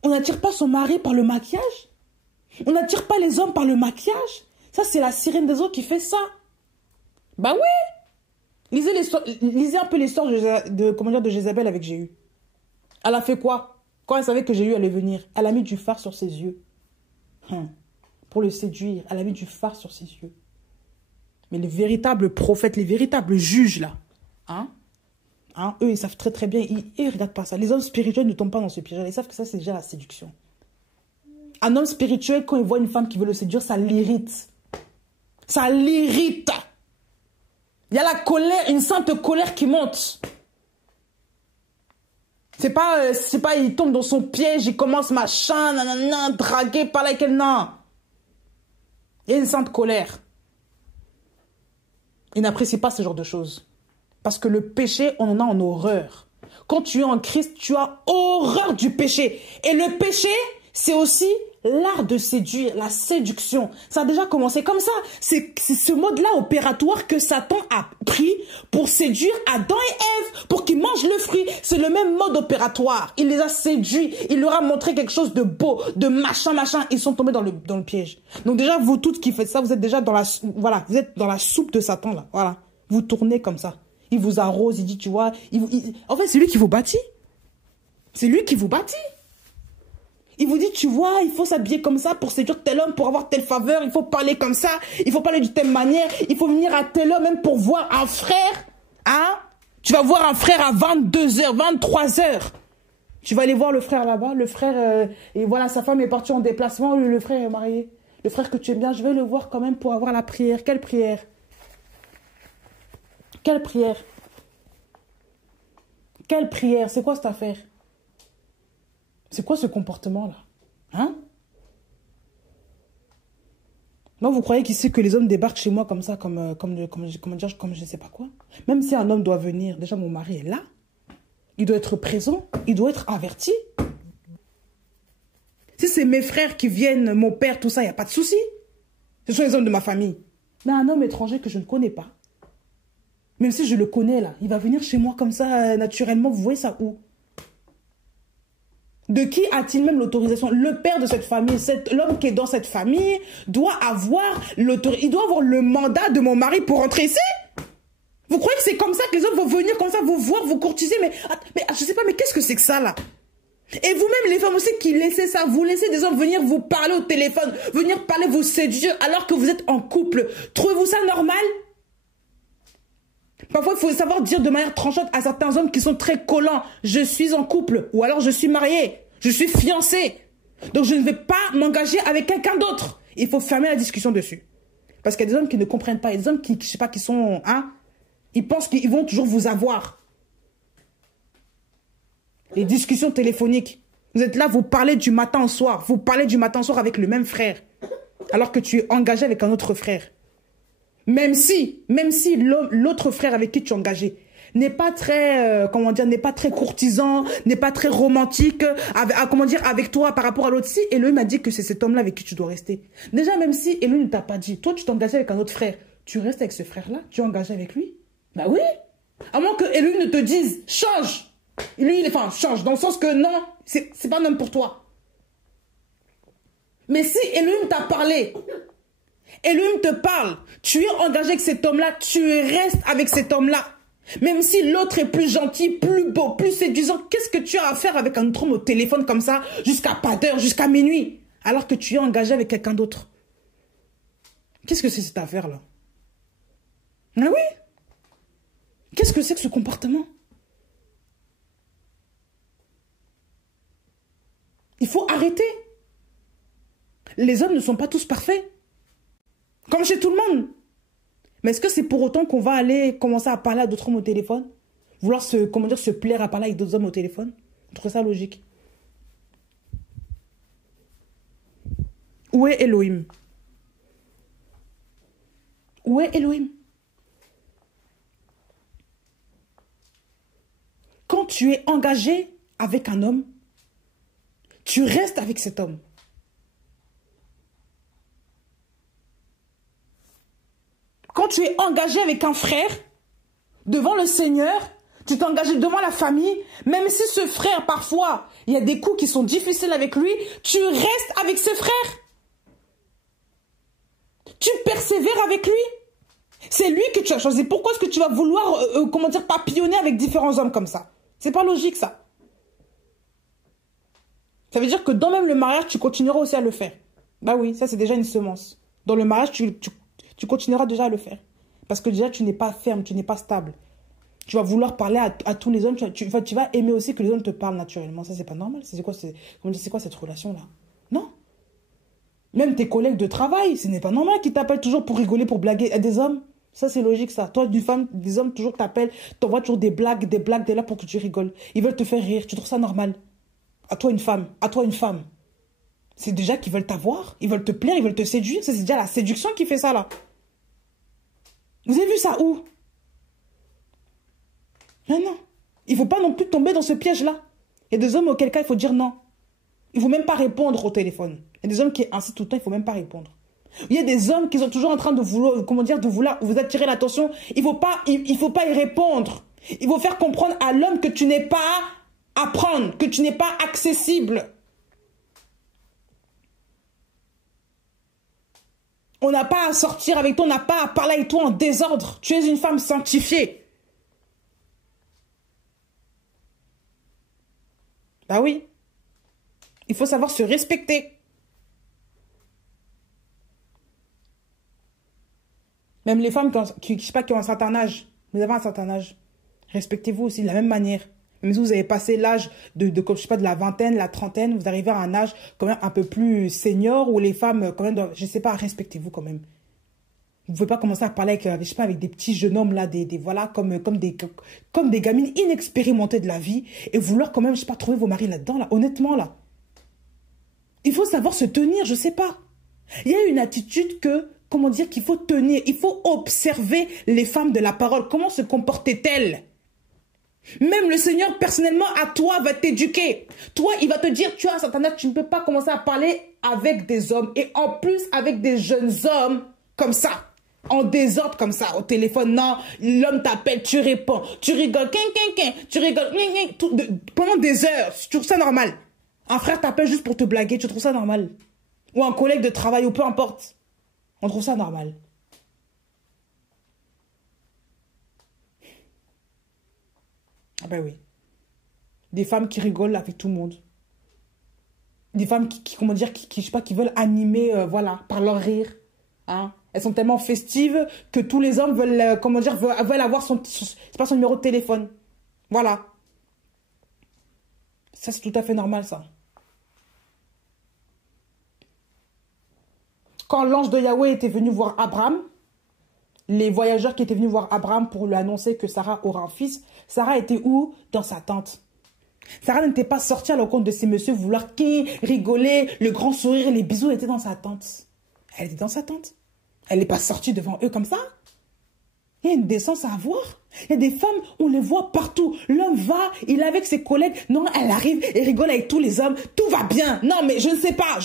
On n'attire pas son mari par le maquillage? On n'attire pas les hommes par le maquillage? Ça, c'est la sirène des eaux qui fait ça. Bah oui. Lisez un peu l'histoire de Jézabel avec Jéhu. Elle a fait quoi? Quand elle savait que Jéhu allait venir, elle a mis du fard sur ses yeux. Pour le séduire, elle a mis du fard sur ses yeux. Mais les véritables prophètes, les véritables juges là, eux ils savent très très bien, ils regardent pas ça. Les hommes spirituels ne tombent pas dans ce piège. Ils savent que ça c'est déjà la séduction. Un homme spirituel, quand il voit une femme qui veut le séduire, ça l'irrite. Ça l'irrite. Il y a la colère, une sainte colère qui monte. C'est pas, il tombe dans son piège, il commence machin, nanana, draguer, parler avec elle, non. Il y a une sainte colère. Il n'apprécie pas ce genre de choses. Parce que le péché, on en a en horreur. Quand tu es en Christ, tu as horreur du péché. Et le péché, c'est aussi l'art de séduire, la séduction. Ça a déjà commencé comme ça. C'est ce mode-là opératoire que Satan a pris pour séduire Adam et Ève, pour qu'ils mangent le fruit. C'est le même mode opératoire. Il les a séduits. Il leur a montré quelque chose de beau, de machin. Ils sont tombés dans le piège. Donc déjà, vous toutes qui faites ça, vous êtes déjà dans la, voilà, vous êtes dans la soupe de Satan, là. Voilà. Vous tournez comme ça. Il vous arrose, il dit, tu vois, en fait, c'est lui qui vous bâtit. C'est lui qui vous bâtit. Il vous dit, tu vois, il faut s'habiller comme ça pour séduire tel homme, pour avoir telle faveur, il faut parler comme ça, il faut parler de telle manière, il faut venir à telle heure même pour voir un frère, hein? Tu vas voir un frère à 22h, 23h. Tu vas aller voir le frère là-bas, le frère, et voilà, sa femme est partie en déplacement, le frère est marié. Le frère que tu aimes bien, je vais le voir quand même pour avoir la prière. Quelle prière? Quelle prière? Quelle prière? C'est quoi cette affaire? C'est quoi ce comportement-là? Hein? Non, vous croyez qu'ici que les hommes débarquent chez moi comme ça, comme je sais pas quoi? Même si un homme doit venir, déjà mon mari est là. Il doit être présent, il doit être averti. Si c'est mes frères qui viennent, mon père, tout ça, il n'y a pas de souci. Ce sont les hommes de ma famille. Mais un homme étranger que je ne connais pas, même si je le connais là, il va venir chez moi comme ça, naturellement, vous voyez ça où? De qui a-t-il même l'autorisation? Le père de cette famille, l'homme qui est dans cette famille, doit avoir l'autorisation. Il doit avoir le mandat de mon mari pour rentrer ici. Vous croyez que c'est comme ça que les hommes vont venir comme ça, vous voir, vous courtiser? Mais je sais pas, mais qu'est-ce que c'est que ça là? Et vous-même, les femmes aussi qui laissez ça, vous laissez des hommes venir vous parler au téléphone, venir parler, vous séduire alors que vous êtes en couple. Trouvez-vous ça normal? Parfois, il faut savoir dire de manière tranchante à certains hommes qui sont très collants. Je suis en couple ou alors je suis mariée, je suis fiancée. Donc, je ne vais pas m'engager avec quelqu'un d'autre. Il faut fermer la discussion dessus. Parce qu'il y a des hommes qui ne comprennent pas. Il y a des hommes qui, je sais pas, qui sont... Hein, ils pensent qu'ils vont toujours vous avoir. Les discussions téléphoniques. Vous êtes là, vous parlez du matin au soir. Vous parlez du matin au soir avec le même frère. Alors que tu es engagé avec un autre frère. Même si l'autre frère avec qui tu es engagé n'est pas très, n'est pas très courtisan, n'est pas très romantique, avec toi par rapport à l'autre. Si Elohim m'a dit que c'est cet homme-là avec qui tu dois rester. Déjà, même si Elohim ne t'a pas dit, toi tu t'es engagé avec un autre frère, tu restes avec ce frère-là, tu es engagé avec lui. Bah oui. À moins que Elohim ne te dise, change. Lui, enfin, change, dans le sens que non, c'est pas un homme pour toi. Mais si Elohim t'a parlé, Elohim te parle, tu es engagé avec cet homme-là, tu restes avec cet homme-là. Même si l'autre est plus gentil, plus beau, plus séduisant, qu'est-ce que tu as à faire avec un autre homme au téléphone comme ça, jusqu'à pas d'heure, jusqu'à minuit, alors que tu es engagé avec quelqu'un d'autre? Qu'est-ce que c'est cette affaire-là? Ah oui? Qu'est-ce que c'est que ce comportement? Il faut arrêter. Les hommes ne sont pas tous parfaits. Comme chez tout le monde. Mais est-ce que c'est pour autant qu'on va aller commencer à parler à d'autres hommes au téléphone? Vouloir se plaire à parler avec d'autres hommes au téléphone? Je trouve ça logique. Où est Elohim? Où est Elohim? Quand tu es engagé avec un homme, tu restes avec cet homme. Quand tu es engagé avec un frère, devant le Seigneur, tu t'es engagé devant la famille, même si ce frère, parfois, il y a des coups qui sont difficiles avec lui, tu restes avec ce frère. Tu persévères avec lui. C'est lui que tu as choisi. Pourquoi est-ce que tu vas vouloir, papillonner avec différents hommes comme ça? C'est pas logique, ça. Ça veut dire que dans même le mariage, tu continueras aussi à le faire. Bah oui, ça c'est déjà une semence. Dans le mariage, tu continueras déjà à le faire. Parce que déjà, tu n'es pas ferme, tu n'es pas stable. Tu vas vouloir parler à tous les hommes. Tu vas aimer aussi que les hommes te parlent naturellement. Ça, c'est pas normal. C'est quoi cette relation-là? Non. Même tes collègues de travail, ce n'est pas normal qu'ils t'appellent toujours pour rigoler, pour blaguer. À des hommes, ça c'est logique ça. Toi, d'une femme, des hommes toujours t'appellent, t'envoient toujours des blagues, t'es là pour que tu rigoles. Ils veulent te faire rire, tu trouves ça normal? À toi une femme. C'est déjà qu'ils veulent t'avoir, ils veulent te plaire, ils veulent te séduire. C'est déjà la séduction qui fait ça là. Vous avez vu ça où? Non. Il ne faut pas non plus tomber dans ce piège-là. Il y a des hommes auxquels cas il faut dire non. Il ne faut même pas répondre au téléphone. Il y a des hommes qui insistent tout le temps, il ne faut même pas répondre. Il y a des hommes qui sont toujours en train de vouloir, de vouloir vous attirer l'attention. Il ne faut pas y répondre. Il faut faire comprendre à l'homme que tu n'es pas à prendre, que tu n'es pas accessible. On n'a pas à sortir avec toi, on n'a pas à parler avec toi en désordre. Tu es une femme sanctifiée. Bah oui. Il faut savoir se respecter. Même les femmes qui ont un certain âge, vous avez un certain âge, respectez-vous aussi de la même manière. Même si vous avez passé l'âge de la vingtaine, la trentaine, vous arrivez à un âge quand même un peu plus senior où les femmes, quand même, je sais pas, respectez-vous quand même. Vous ne pouvez pas commencer à parler avec des petits jeunes hommes là, comme des gamines inexpérimentées de la vie et vouloir quand même, trouver vos maris là-dedans, là, honnêtement là. Il faut savoir se tenir, je sais pas. Il y a une attitude qu'il faut tenir. Il faut observer les femmes de la parole. Comment se comportent-elles? Même le Seigneur, personnellement, à toi, va t'éduquer. Toi, il va te dire, tu as un certain âge, tu ne peux pas commencer à parler avec des hommes. Et en plus, avec des jeunes hommes, comme ça. En désordre, comme ça, au téléphone. Non, l'homme t'appelle, tu réponds. Tu rigoles, tu rigoles, pendant des heures. Tu trouves ça normal? Un frère t'appelle juste pour te blaguer, tu trouves ça normal? Ou un collègue de travail, ou peu importe. On trouve ça normal. Ah ben oui. Des femmes qui rigolent avec tout le monde. Des femmes qui veulent animer, par leur rire. Hein? Elles sont tellement festives que tous les hommes veulent avoir son numéro de téléphone. Voilà. Ça, c'est tout à fait normal, ça. Quand l'ange de Yahweh était venu voir Abraham, les voyageurs qui étaient venus voir Abraham pour lui annoncer que Sarah aura un fils, Sarah était où? Dans sa tente. Sarah n'était pas sortie à l'encontre de ces messieurs vouloir rigoler, le grand sourire et les bisous. Elle était dans sa tente. Elle était dans sa tente. Elle n'est pas sortie devant eux comme ça. Il y a une décence à avoir. Il y a des femmes, on les voit partout. L'homme va, il est avec ses collègues. Non, elle arrive et rigole avec tous les hommes. Tout va bien. Non, mais je ne sais pas.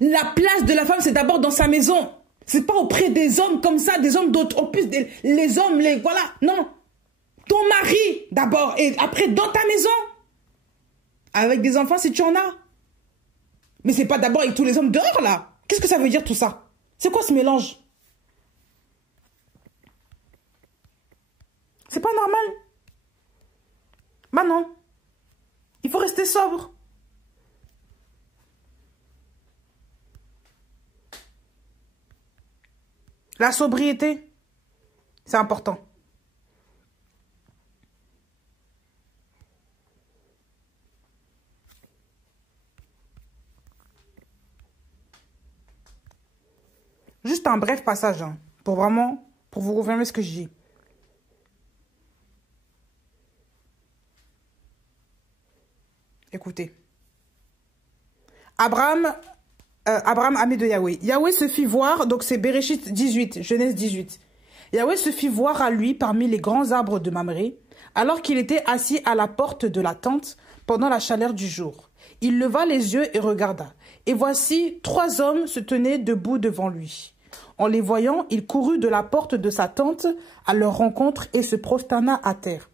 La place de la femme, c'est d'abord dans sa maison. C'est pas auprès des hommes comme ça, des hommes d'autres. En plus, les hommes, voilà. Non. Ton mari, d'abord. Et après, dans ta maison. Avec des enfants, si tu en as. Mais c'est pas d'abord avec tous les hommes dehors, là. Qu'est-ce que ça veut dire, tout ça? C'est quoi ce mélange? C'est pas normal. Bah non. Il faut rester sobre. La sobriété, c'est important. Juste un bref passage, hein, pour vous confirmer ce que je dis. Écoutez. Abraham ami de Yahweh. Yahweh se fit voir, donc c'est Bereshit 18, Genèse 18. Yahweh se fit voir à lui parmi les grands arbres de Mamré, alors qu'il était assis à la porte de la tente pendant la chaleur du jour. Il leva les yeux et regarda. Et voici, 3 hommes se tenaient debout devant lui. En les voyant, il courut de la porte de sa tente à leur rencontre et se prosterna à terre.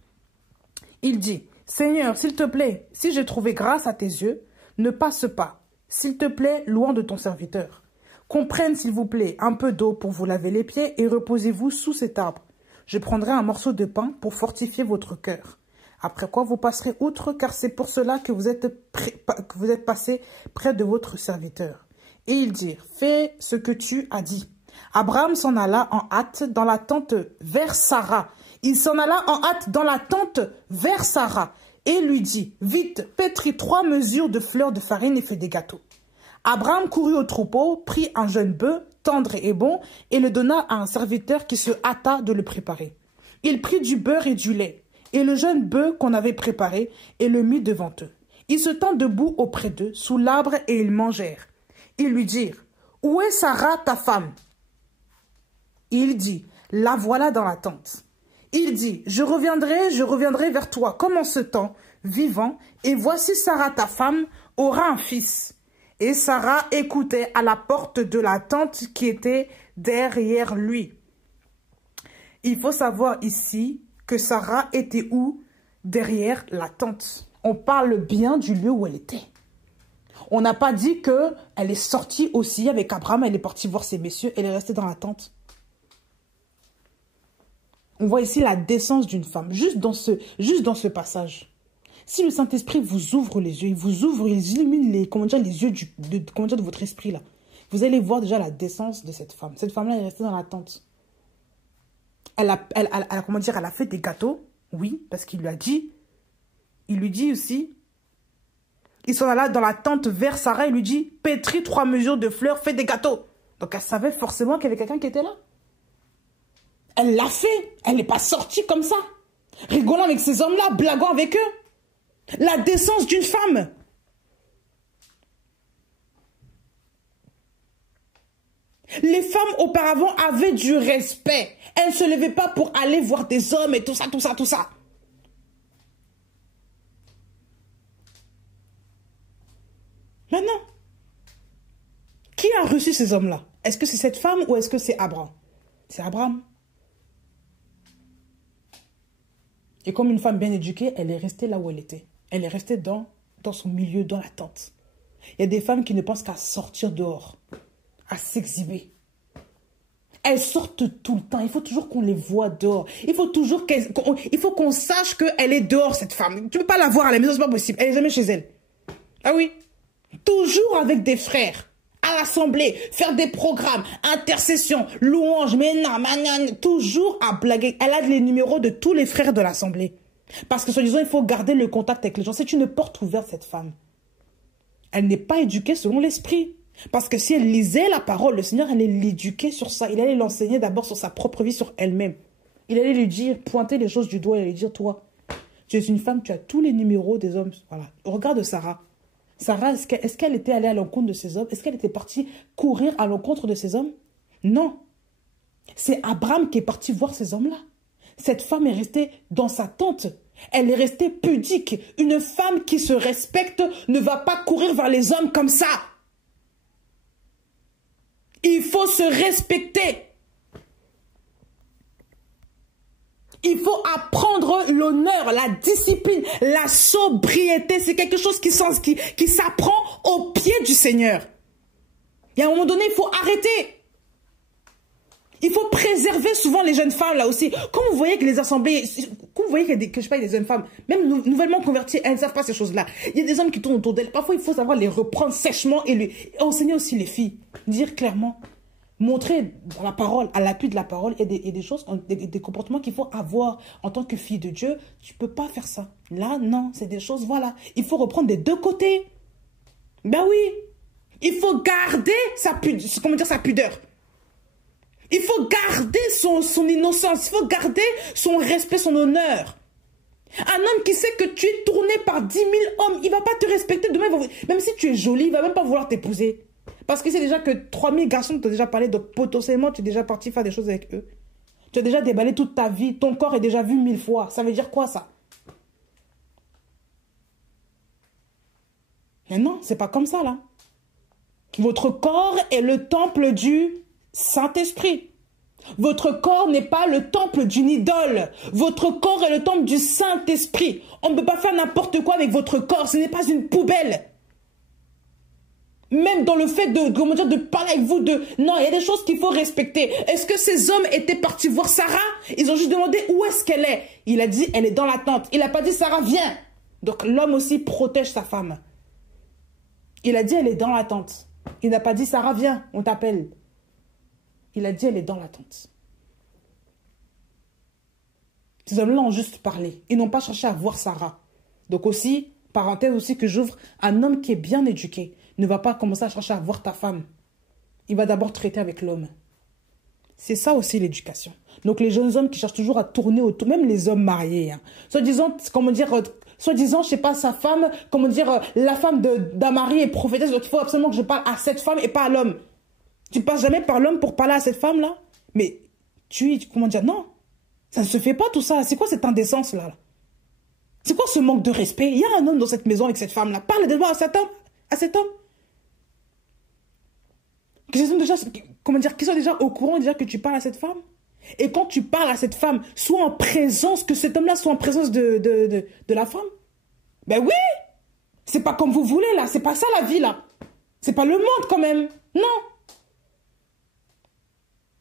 Il dit, « Seigneur, s'il te plaît, si j'ai trouvé grâce à tes yeux, ne passe pas. S'il te plaît, loin de ton serviteur. Qu'on prenne, s'il vous plaît, un peu d'eau pour vous laver les pieds et reposez-vous sous cet arbre. Je prendrai un morceau de pain pour fortifier votre cœur. Après quoi, vous passerez outre, car c'est pour cela que vous êtes passé près de votre serviteur. » Et ils dirent, « Fais ce que tu as dit. » Abraham s'en alla en hâte dans la tente vers Sarah. Il s'en alla en hâte dans la tente vers Sarah et lui dit, « Vite, pétris 3 mesures de fleurs de farine et fais des gâteaux. » Abraham courut au troupeau, prit un jeune bœuf, tendre et bon, et le donna à un serviteur qui se hâta de le préparer. Il prit du beurre et du lait, et le jeune bœuf qu'on avait préparé, et le mit devant eux. Il se tint debout auprès d'eux, sous l'arbre, et ils mangèrent. Ils lui dirent, « Où est Sarah, ta femme ?» Il dit, « La voilà dans la tente. » Il dit, je reviendrai vers toi comme en ce temps, vivant, et voici Sarah, ta femme, aura un fils. Et Sarah écoutait à la porte de la tente qui était derrière lui. Il faut savoir ici que Sarah était où? Derrière la tente. On parle bien du lieu où elle était. On n'a pas dit qu'elle est sortie aussi avec Abraham, elle est partie voir ces messieurs, elle est restée dans la tente. On voit ici la décence d'une femme, juste dans ce passage. Si le Saint-Esprit vous ouvre les yeux, il vous ouvre, il illumine les yeux de votre esprit là, vous allez voir déjà la décence de cette femme. Cette femme-là est restée dans la tente. Elle a fait des gâteaux, oui, parce qu'il lui a dit, il lui dit aussi, ils sont là dans la tente vers Sarah, il lui dit, pétris 3 mesures de fleurs, fais des gâteaux. Donc elle savait forcément qu'il y avait quelqu'un qui était là. Elle l'a fait. Elle n'est pas sortie comme ça. Rigolant avec ces hommes-là, blaguant avec eux. La décence d'une femme. Les femmes auparavant avaient du respect. Elles ne se levaient pas pour aller voir des hommes et tout ça, tout ça, tout ça. Maintenant, qui a reçu ces hommes-là? Est-ce que c'est cette femme ou est-ce que c'est Abraham? C'est Abraham. Et comme une femme bien éduquée, elle est restée là où elle était. Elle est restée dans son milieu, dans la tente. Il y a des femmes qui ne pensent qu'à sortir dehors, à s'exhiber. Elles sortent tout le temps. Il faut toujours qu'on les voit dehors. Il faut qu'on sache qu'elle est dehors, cette femme. Tu ne peux pas la voir à la maison, c'est pas possible. Elle n'est jamais chez elle. Ah oui. Toujours avec des frères. À l'assemblée, faire des programmes, intercession, louange, toujours à blaguer. Elle a les numéros de tous les frères de l'assemblée. Parce que, soi-disant, il faut garder le contact avec les gens. C'est une porte ouverte, cette femme. Elle n'est pas éduquée selon l'esprit. Parce que si elle lisait la parole, le Seigneur allait l'éduquer sur ça. Il allait l'enseigner d'abord sur sa propre vie, sur elle-même. Il allait lui dire, pointer les choses du doigt et lui dire, toi, tu es une femme, tu as tous les numéros des hommes. Voilà. Regarde Sarah. Sarah, est-ce qu'elle était allée à l'encontre de ces hommes? Est-ce qu'elle était partie courir à l'encontre de ces hommes? Non. C'est Abraham qui est parti voir ces hommes-là. Cette femme est restée dans sa tente. Elle est restée pudique. Une femme qui se respecte ne va pas courir vers les hommes comme ça. Il faut se respecter. Il faut apprendre l'honneur, la discipline, la sobriété. C'est quelque chose qui s'apprend au pied du Seigneur. Et à un moment donné, il faut arrêter. Il faut préserver souvent les jeunes femmes là aussi. Quand vous voyez que les assemblées, quand vous voyez que je sais pas, des jeunes femmes, même nouvellement converties, elles ne savent pas ces choses-là. Il y a des hommes qui tournent autour d'elles. Parfois, il faut savoir les reprendre sèchement et enseigner aussi les filles. Dire clairement. Montrer dans la parole, à l'appui de la parole, et des choses, des comportements qu'il faut avoir en tant que fille de Dieu. Tu ne peux pas faire ça. Là, non, c'est des choses, voilà. Il faut reprendre des deux côtés. Ben oui. Il faut garder sa pudeur. Il faut garder son innocence. Il faut garder son respect, son honneur. Un homme qui sait que tu es tourné par 10 000 hommes, il ne va pas te respecter. Demain, même si tu es jolie, il ne va même pas vouloir t'épouser. Parce que c'est déjà que 3000 garçons t'ont déjà parlé, donc potentiellement, tu es déjà parti faire des choses avec eux. Tu as déjà déballé toute ta vie, ton corps est déjà vu 1000 fois. Ça veut dire quoi, ça? Mais non, c'est pas comme ça, là. Votre corps est le temple du Saint-Esprit. Votre corps n'est pas le temple d'une idole. Votre corps est le temple du Saint-Esprit. On ne peut pas faire n'importe quoi avec votre corps. Ce n'est pas une poubelle. Même dans le fait de parler avec vous Non, il y a des choses qu'il faut respecter. Est-ce que ces hommes étaient partis voir Sarah? Ils ont juste demandé où est-ce qu'elle est. Il a dit, elle est dans la tente. Il n'a pas dit, Sarah, viens. Donc l'homme aussi protège sa femme. Il a dit, elle est dans la tente. Il n'a pas dit, Sarah, viens, on t'appelle. Il a dit, elle est dans la tente. Ces hommes-là ont juste parlé. Ils n'ont pas cherché à voir Sarah. Donc aussi, parenthèse aussi que j'ouvre, un homme qui est bien éduqué ne va pas commencer à chercher à voir ta femme. Il va d'abord traiter avec l'homme. C'est ça aussi l'éducation. Donc les jeunes hommes qui cherchent toujours à tourner autour, même les hommes mariés, hein. Soi-disant, je sais pas, sa femme, la femme d'un mari est prophétesse, donc il faut absolument que je parle à cette femme et pas à l'homme. Tu ne passes jamais par l'homme pour parler à cette femme-là? Mais non. Ça ne se fait pas tout ça. C'est quoi cette indécence-là? C'est quoi ce manque de respect? Il y a un homme dans cette maison avec cette femme-là. Parle de moi à cet homme. Qu'ils soient déjà au courant déjà que tu parles à cette femme. Et quand tu parles à cette femme, sois en présence, que cet homme-là soit en présence de la femme. Ben oui. C'est pas comme vous voulez, là. C'est pas ça, la vie, là. C'est pas le monde, quand même. Non.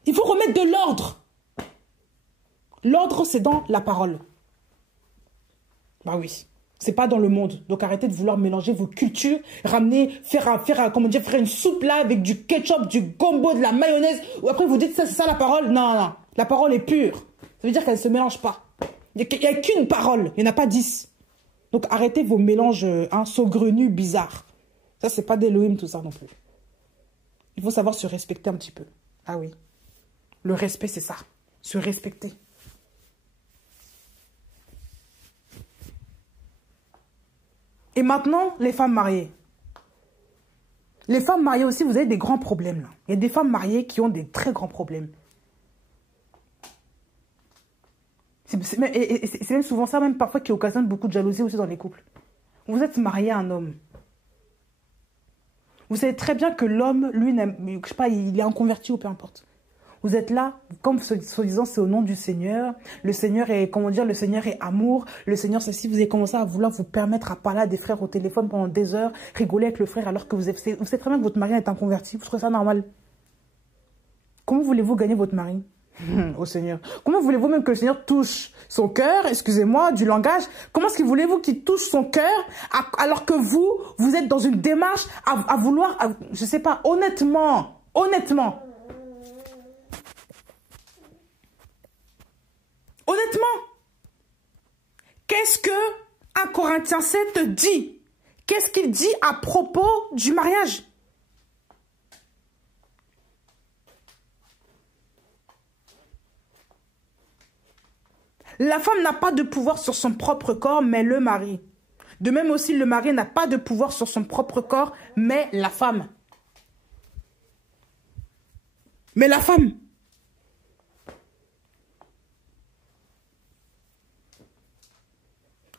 Il faut remettre de l'ordre. L'ordre, c'est dans la parole. Bah oui. C'est pas dans le monde. Donc arrêtez de vouloir mélanger vos cultures, faire une soupe là avec du ketchup, du gombo, de la mayonnaise. Ou après vous dites ça, c'est ça la parole. Non, non. La parole est pure. Ça veut dire qu'elle ne se mélange pas. Il n'y a qu'une parole. Il n'y en a pas 10. Donc arrêtez vos mélanges saugrenus, bizarres. Ça, c'est pas d'Elohim tout ça non plus. Il faut savoir se respecter un petit peu. Ah oui. Le respect, c'est ça. Se respecter. Et maintenant, les femmes mariées. Les femmes mariées aussi, vous avez des grands problèmes là. Il y a des femmes mariées qui ont des très grands problèmes. C'est même souvent ça, même parfois, qui occasionne beaucoup de jalousie aussi dans les couples. Vous êtes marié à un homme. Vous savez très bien que l'homme, lui, je sais pas, il est inconverti ou peu importe. Vous êtes là, comme soi-disant, c'est au nom du Seigneur. Le Seigneur est, le Seigneur est amour. Le Seigneur, c'est si vous avez commencé à vouloir vous permettre à parler à des frères au téléphone pendant des heures, rigoler avec le frère alors que vous savez très bien que votre mari est inconverti. Vous trouvez ça normal? Comment voulez-vous gagner votre mari? Au Seigneur. Comment voulez-vous même que le Seigneur touche son cœur, excusez-moi du langage, comment est-ce que voulez-vous qu'il touche son cœur alors que vous êtes dans une démarche à vouloir, je sais pas, honnêtement, qu'est-ce que 1 Corinthiens 7 dit? Qu'est-ce qu'il dit à propos du mariage? La femme n'a pas de pouvoir sur son propre corps, mais le mari. De même aussi, le mari n'a pas de pouvoir sur son propre corps, mais la femme. Mais la femme.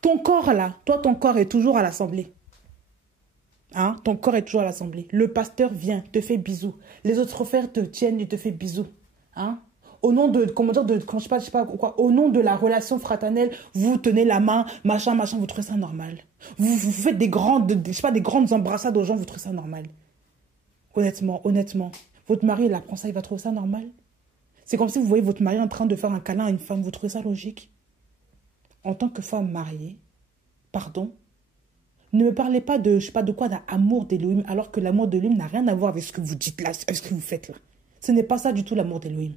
Ton corps là, toi ton corps est toujours à l'assemblée. Hein? Ton corps est toujours à l'assemblée. Le pasteur vient, te fait bisous. Les autres frères te tiennent et te fait bisous. Hein? Au nom de, comment dire, quand je sais pas quoi, au nom de la relation fraternelle, vous tenez la main, machin, vous trouvez ça normal. Vous faites des grandes, je sais pas, des grandes embrassades aux gens, vous trouvez ça normal. Honnêtement, votre mari, il apprend ça, il va trouver ça normal. C'est comme si vous voyez votre mari en train de faire un câlin à une femme, vous trouvez ça logique? En tant que femme mariée, pardon, ne me parlez pas de, je sais pas de quoi, d'amour d'Élohim, alors que l'amour d'Élohim n'a rien à voir avec ce que vous dites là, avec ce que vous faites là. Ce n'est pas ça du tout l'amour d'Élohim.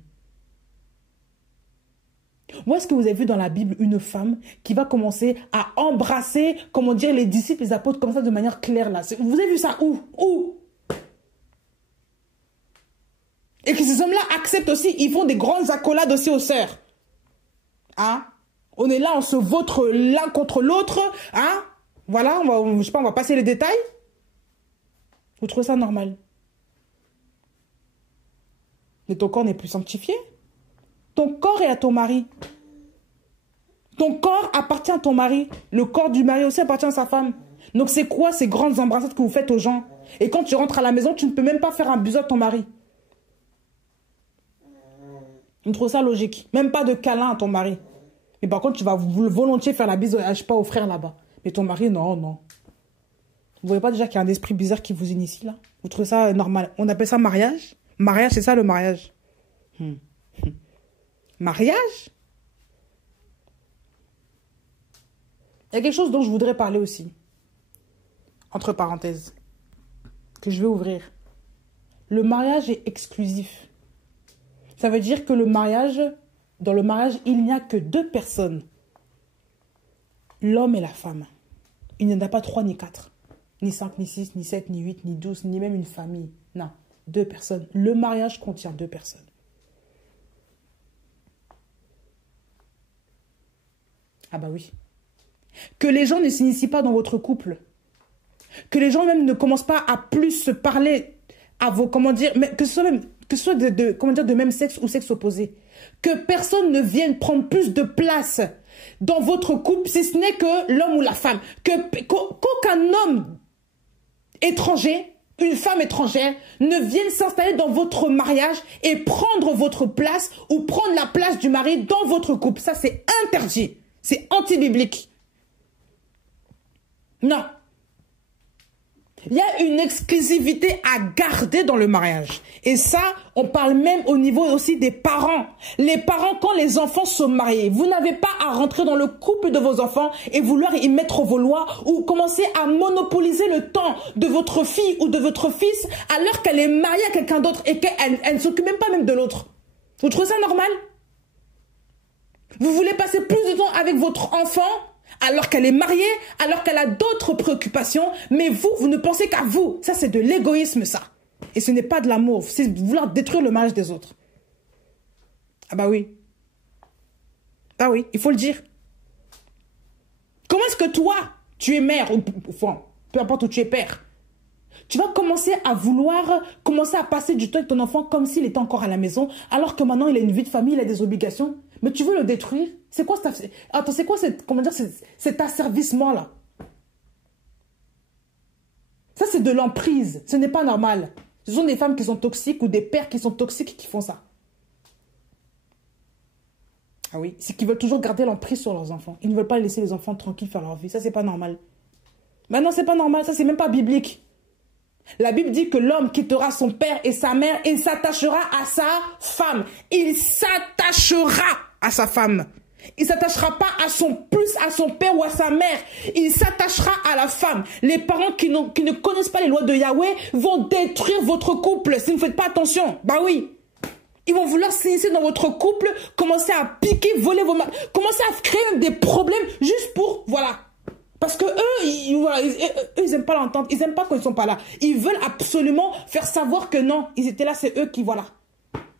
Où est-ce que vous avez vu dans la Bible une femme qui va commencer à embrasser, comment dire, les disciples, les apôtres, comme ça, de manière claire là? Vous avez vu ça où? Où? Et que ces hommes-là acceptent aussi, ils font des grandes accolades aussi aux sœurs. Hein? On est là, on se vautre l'un contre l'autre. Hein? Voilà, je sais pas, on va passer les détails. Vous trouvez ça normal? Mais ton corps n'est plus sanctifié. Ton corps est à ton mari. Ton corps appartient à ton mari. Le corps du mari aussi appartient à sa femme. Donc c'est quoi ces grandes embrassades que vous faites aux gens? Et quand tu rentres à la maison, tu ne peux même pas faire un bisou à ton mari. Je trouve ça logique. Même pas de câlin à ton mari. Mais par contre, tu vas volontiers faire la bise, je sais pas, aux frères là-bas. Mais ton mari, non, non. Vous voyez pas déjà qu'il y a un esprit bizarre qui vous initie là? Vous trouvez ça normal? On appelle ça mariage? Mariage, c'est ça le mariage. Mariage? Il y a quelque chose dont je voudrais parler aussi. Entre parenthèses. Que je vais ouvrir. Le mariage est exclusif. Ça veut dire que dans le mariage, il n'y a que deux personnes. L'homme et la femme. Il n'y en a pas 3 ni 4. Ni 5, ni 6, ni 7, ni 8, ni 12, ni même une famille. Non, 2 personnes. Le mariage contient 2 personnes. Ah bah oui. Que les gens ne s'initient pas dans votre couple. Que les gens même ne commencent pas à plus se parler à vos, comment dire, mais que ce soit de même sexe ou sexe opposé. Que personne ne vienne prendre plus de place dans votre couple, si ce n'est que l'homme ou la femme. Qu'aucun homme étranger, une femme étrangère, ne vienne s'installer dans votre mariage et prendre votre place ou prendre la place du mari dans votre couple. Ça, c'est interdit. C'est anti-biblique. Non. Il y a une exclusivité à garder dans le mariage. Et ça, on parle même au niveau aussi des parents. Les parents, quand les enfants sont mariés, vous n'avez pas à rentrer dans le couple de vos enfants et vouloir y mettre vos lois ou commencer à monopoliser le temps de votre fille ou de votre fils alors qu'elle est mariée à quelqu'un d'autre et qu'elle ne s'occupe même pas même de l'autre. Vous trouvez ça normal? Vous voulez passer plus de temps avec votre enfant alors qu'elle est mariée, alors qu'elle a d'autres préoccupations, mais vous ne pensez qu'à vous. Ça, c'est de l'égoïsme, ça. Et ce n'est pas de l'amour, c'est vouloir détruire le mariage des autres. Ah bah oui. Ah oui, il faut le dire. Comment est-ce que toi, tu es mère, ou enfin, peu importe où tu es père, tu vas commencer à passer du temps avec ton enfant comme s'il était encore à la maison, alors que maintenant il a une vie de famille, il a des obligations, mais tu veux le détruire? C'est quoi cet asservissement-là? Ça, c'est de l'emprise. Ce n'est pas normal. Ce sont des femmes qui sont toxiques ou des pères qui sont toxiques qui font ça. Ah oui, c'est qu'ils veulent toujours garder l'emprise sur leurs enfants. Ils ne veulent pas laisser les enfants tranquilles faire leur vie. Ça, c'est pas normal. Mais non, c'est pas normal. Ça, c'est même pas biblique. La Bible dit que l'homme quittera son père et sa mère et s'attachera à sa femme. Il s'attachera à sa femme. Il ne s'attachera pas à son père ou à sa mère. Il s'attachera à la femme. Les parents qui ne connaissent pas les lois de Yahweh vont détruire votre couple si vous ne faites pas attention. Bah oui. Ils vont vouloir s'initier dans votre couple, commencer à piquer, voler vos mains, commencer à créer des problèmes juste pour, voilà. Parce que eux, ils n'aiment pas l'entendre. Ils n'aiment pas quand ils ne sont pas là. Ils veulent absolument faire savoir que non, ils étaient là, c'est eux qui, voilà.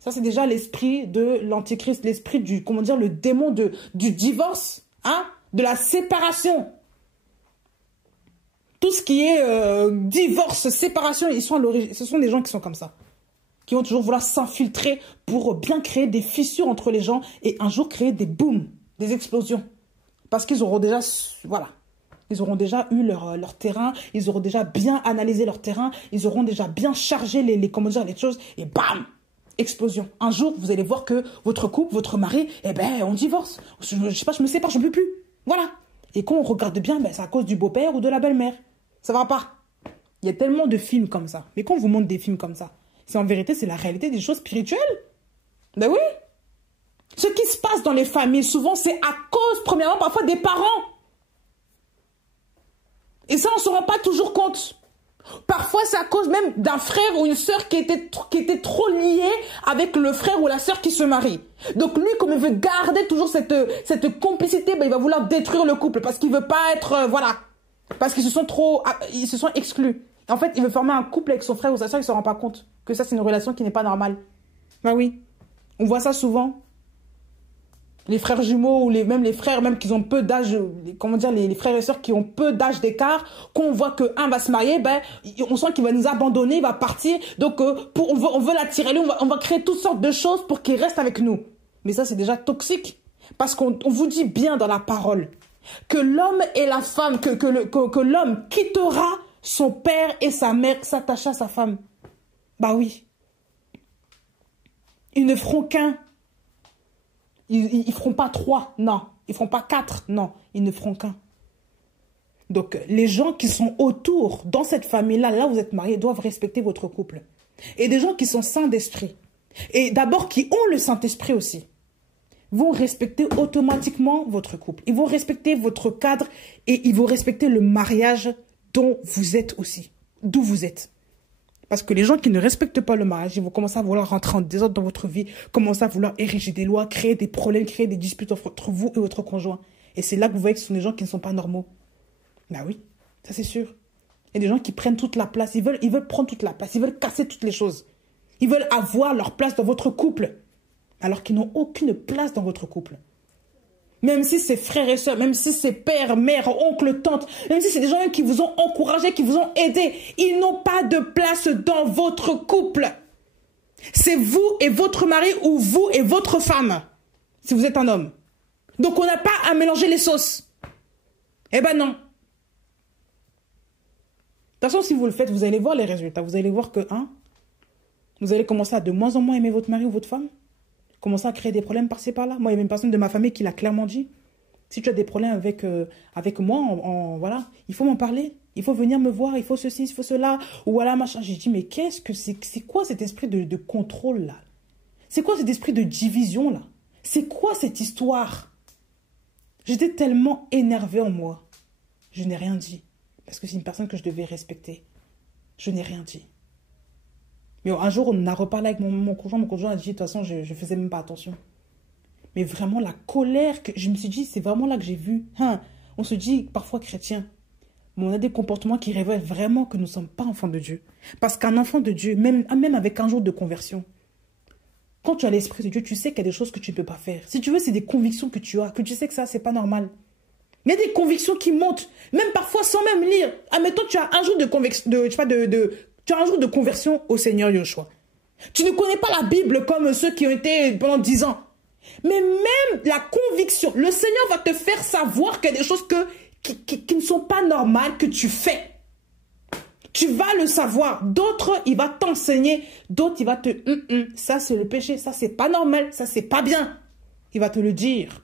Ça, c'est déjà l'esprit de l'antichrist, l'esprit du, comment dire, le démon du divorce, hein, de la séparation. Tout ce qui est divorce, séparation, ils sont à l'origine. Ce sont des gens qui sont comme ça. Qui vont toujours vouloir s'infiltrer pour bien créer des fissures entre les gens et un jour créer des booms, des explosions. Parce qu'ils auront déjà, voilà. Ils auront déjà eu leur terrain, ils auront déjà bien analysé leur terrain, ils auront déjà bien chargé comment dire, les choses, et bam, explosion. Un jour, vous allez voir que votre couple, votre mari, eh ben, on divorce. Je sais pas, je me sépare, je ne peux plus. Voilà. Et quand on regarde bien, ben, c'est à cause du beau-père ou de la belle-mère. Ça va pas. Il y a tellement de films comme ça. Mais quand on vous montre des films comme ça, c'est en vérité, c'est la réalité des choses spirituelles. Ben oui. Ce qui se passe dans les familles, souvent, c'est à cause, premièrement, parfois des parents. Et ça, on ne se rend pas toujours compte. Parfois, c'est à cause même d'un frère ou une sœur qui était trop lié avec le frère ou la sœur qui se marie. Donc lui, comme il veut garder toujours cette complicité, ben, il va vouloir détruire le couple parce qu'il veut pas être... voilà. Parce qu'ils ils se sont exclus. En fait, il veut former un couple avec son frère ou sa sœur, il ne se rend pas compte que ça, c'est une relation qui n'est pas normale. Ben oui, on voit ça souvent. Les frères jumeaux ou même les frères même qui ont peu d'âge, comment dire, les frères et sœurs qui ont peu d'âge d'écart, quand on voit qu'un va se marier, ben on sent qu'il va nous abandonner, il va partir. Donc on veut l'attirer, on va créer toutes sortes de choses pour qu'il reste avec nous. Mais ça c'est déjà toxique parce qu'on vous dit bien dans la parole que l'homme et la femme, que l'homme quittera son père et sa mère, s'attachera à sa femme. Bah oui. Ils ne feront qu'un. Ils ne feront pas 3, non. Ils ne feront pas 4, non. Ils ne feront qu'un. Donc, les gens qui sont autour, dans cette famille-là, là où vous êtes mariés, doivent respecter votre couple. Et des gens qui sont saints d'esprit, et d'abord qui ont le Saint-Esprit aussi, vont respecter automatiquement votre couple. Ils vont respecter votre cadre et ils vont respecter le mariage dont vous êtes aussi, d'où vous êtes. Parce que les gens qui ne respectent pas le mariage, ils vont commencer à vouloir rentrer en désordre dans votre vie, commencer à vouloir ériger des lois, créer des problèmes, créer des disputes entre vous et votre conjoint. Et c'est là que vous voyez que ce sont des gens qui ne sont pas normaux. Ben oui, ça c'est sûr. Il y a des gens qui prennent toute la place, ils veulent prendre toute la place, ils veulent casser toutes les choses. Ils veulent avoir leur place dans votre couple, alors qu'ils n'ont aucune place dans votre couple. Même si c'est frères et sœurs, même si c'est père, mère, oncle, tante, même si c'est des gens qui vous ont encouragé, qui vous ont aidé, ils n'ont pas de place dans votre couple. C'est vous et votre mari ou vous et votre femme, si vous êtes un homme. Donc on n'a pas à mélanger les sauces. Eh ben non. De toute façon, si vous le faites, vous allez voir les résultats. Vous allez voir que, vous allez commencer à de moins en moins aimer votre mari ou votre femme. Commencer à créer des problèmes par-ci par-là. Moi, il y avait une personne de ma famille qui l'a clairement dit. Si tu as des problèmes avec moi, voilà, il faut m'en parler. Il faut venir me voir, il faut ceci, il faut cela. Ou voilà, machin. J'ai dit, mais qu'est-ce que c'est quoi cet esprit de contrôle, là? C'est quoi cet esprit de division, là? C'est quoi cette histoire? J'étais tellement énervée en moi. Je n'ai rien dit. Parce que c'est une personne que je devais respecter. Je n'ai rien dit. Mais un jour, on a reparlé avec mon conjoint. Mon conjoint a dit, de toute façon, je ne faisais même pas attention. Mais vraiment, la colère, que je me suis dit, c'est vraiment là que j'ai vu. On se dit, parfois chrétien, mais on a des comportements qui révèlent vraiment que nous ne sommes pas enfants de Dieu. Parce qu'un enfant de Dieu, même avec un jour de conversion, quand tu as l'esprit de Dieu, tu sais qu'il y a des choses que tu ne peux pas faire. Si tu veux, c'est des convictions que tu as, que tu sais que ça, c'est pas normal. Il y a des convictions qui montent, même parfois sans même lire. Admettons, tu as un jour de conviction, tu as un jour de conversion au Seigneur Yoshua. Tu ne connais pas la Bible comme ceux qui ont été pendant 10 ans. Mais même la conviction, le Seigneur va te faire savoir qu'il y a des choses qui ne sont pas normales que tu fais. Tu vas le savoir. D'autres, il va t'enseigner. D'autres, il va te... ça, c'est le péché. Ça, c'est pas normal. Ça, c'est pas bien. Il va te le dire.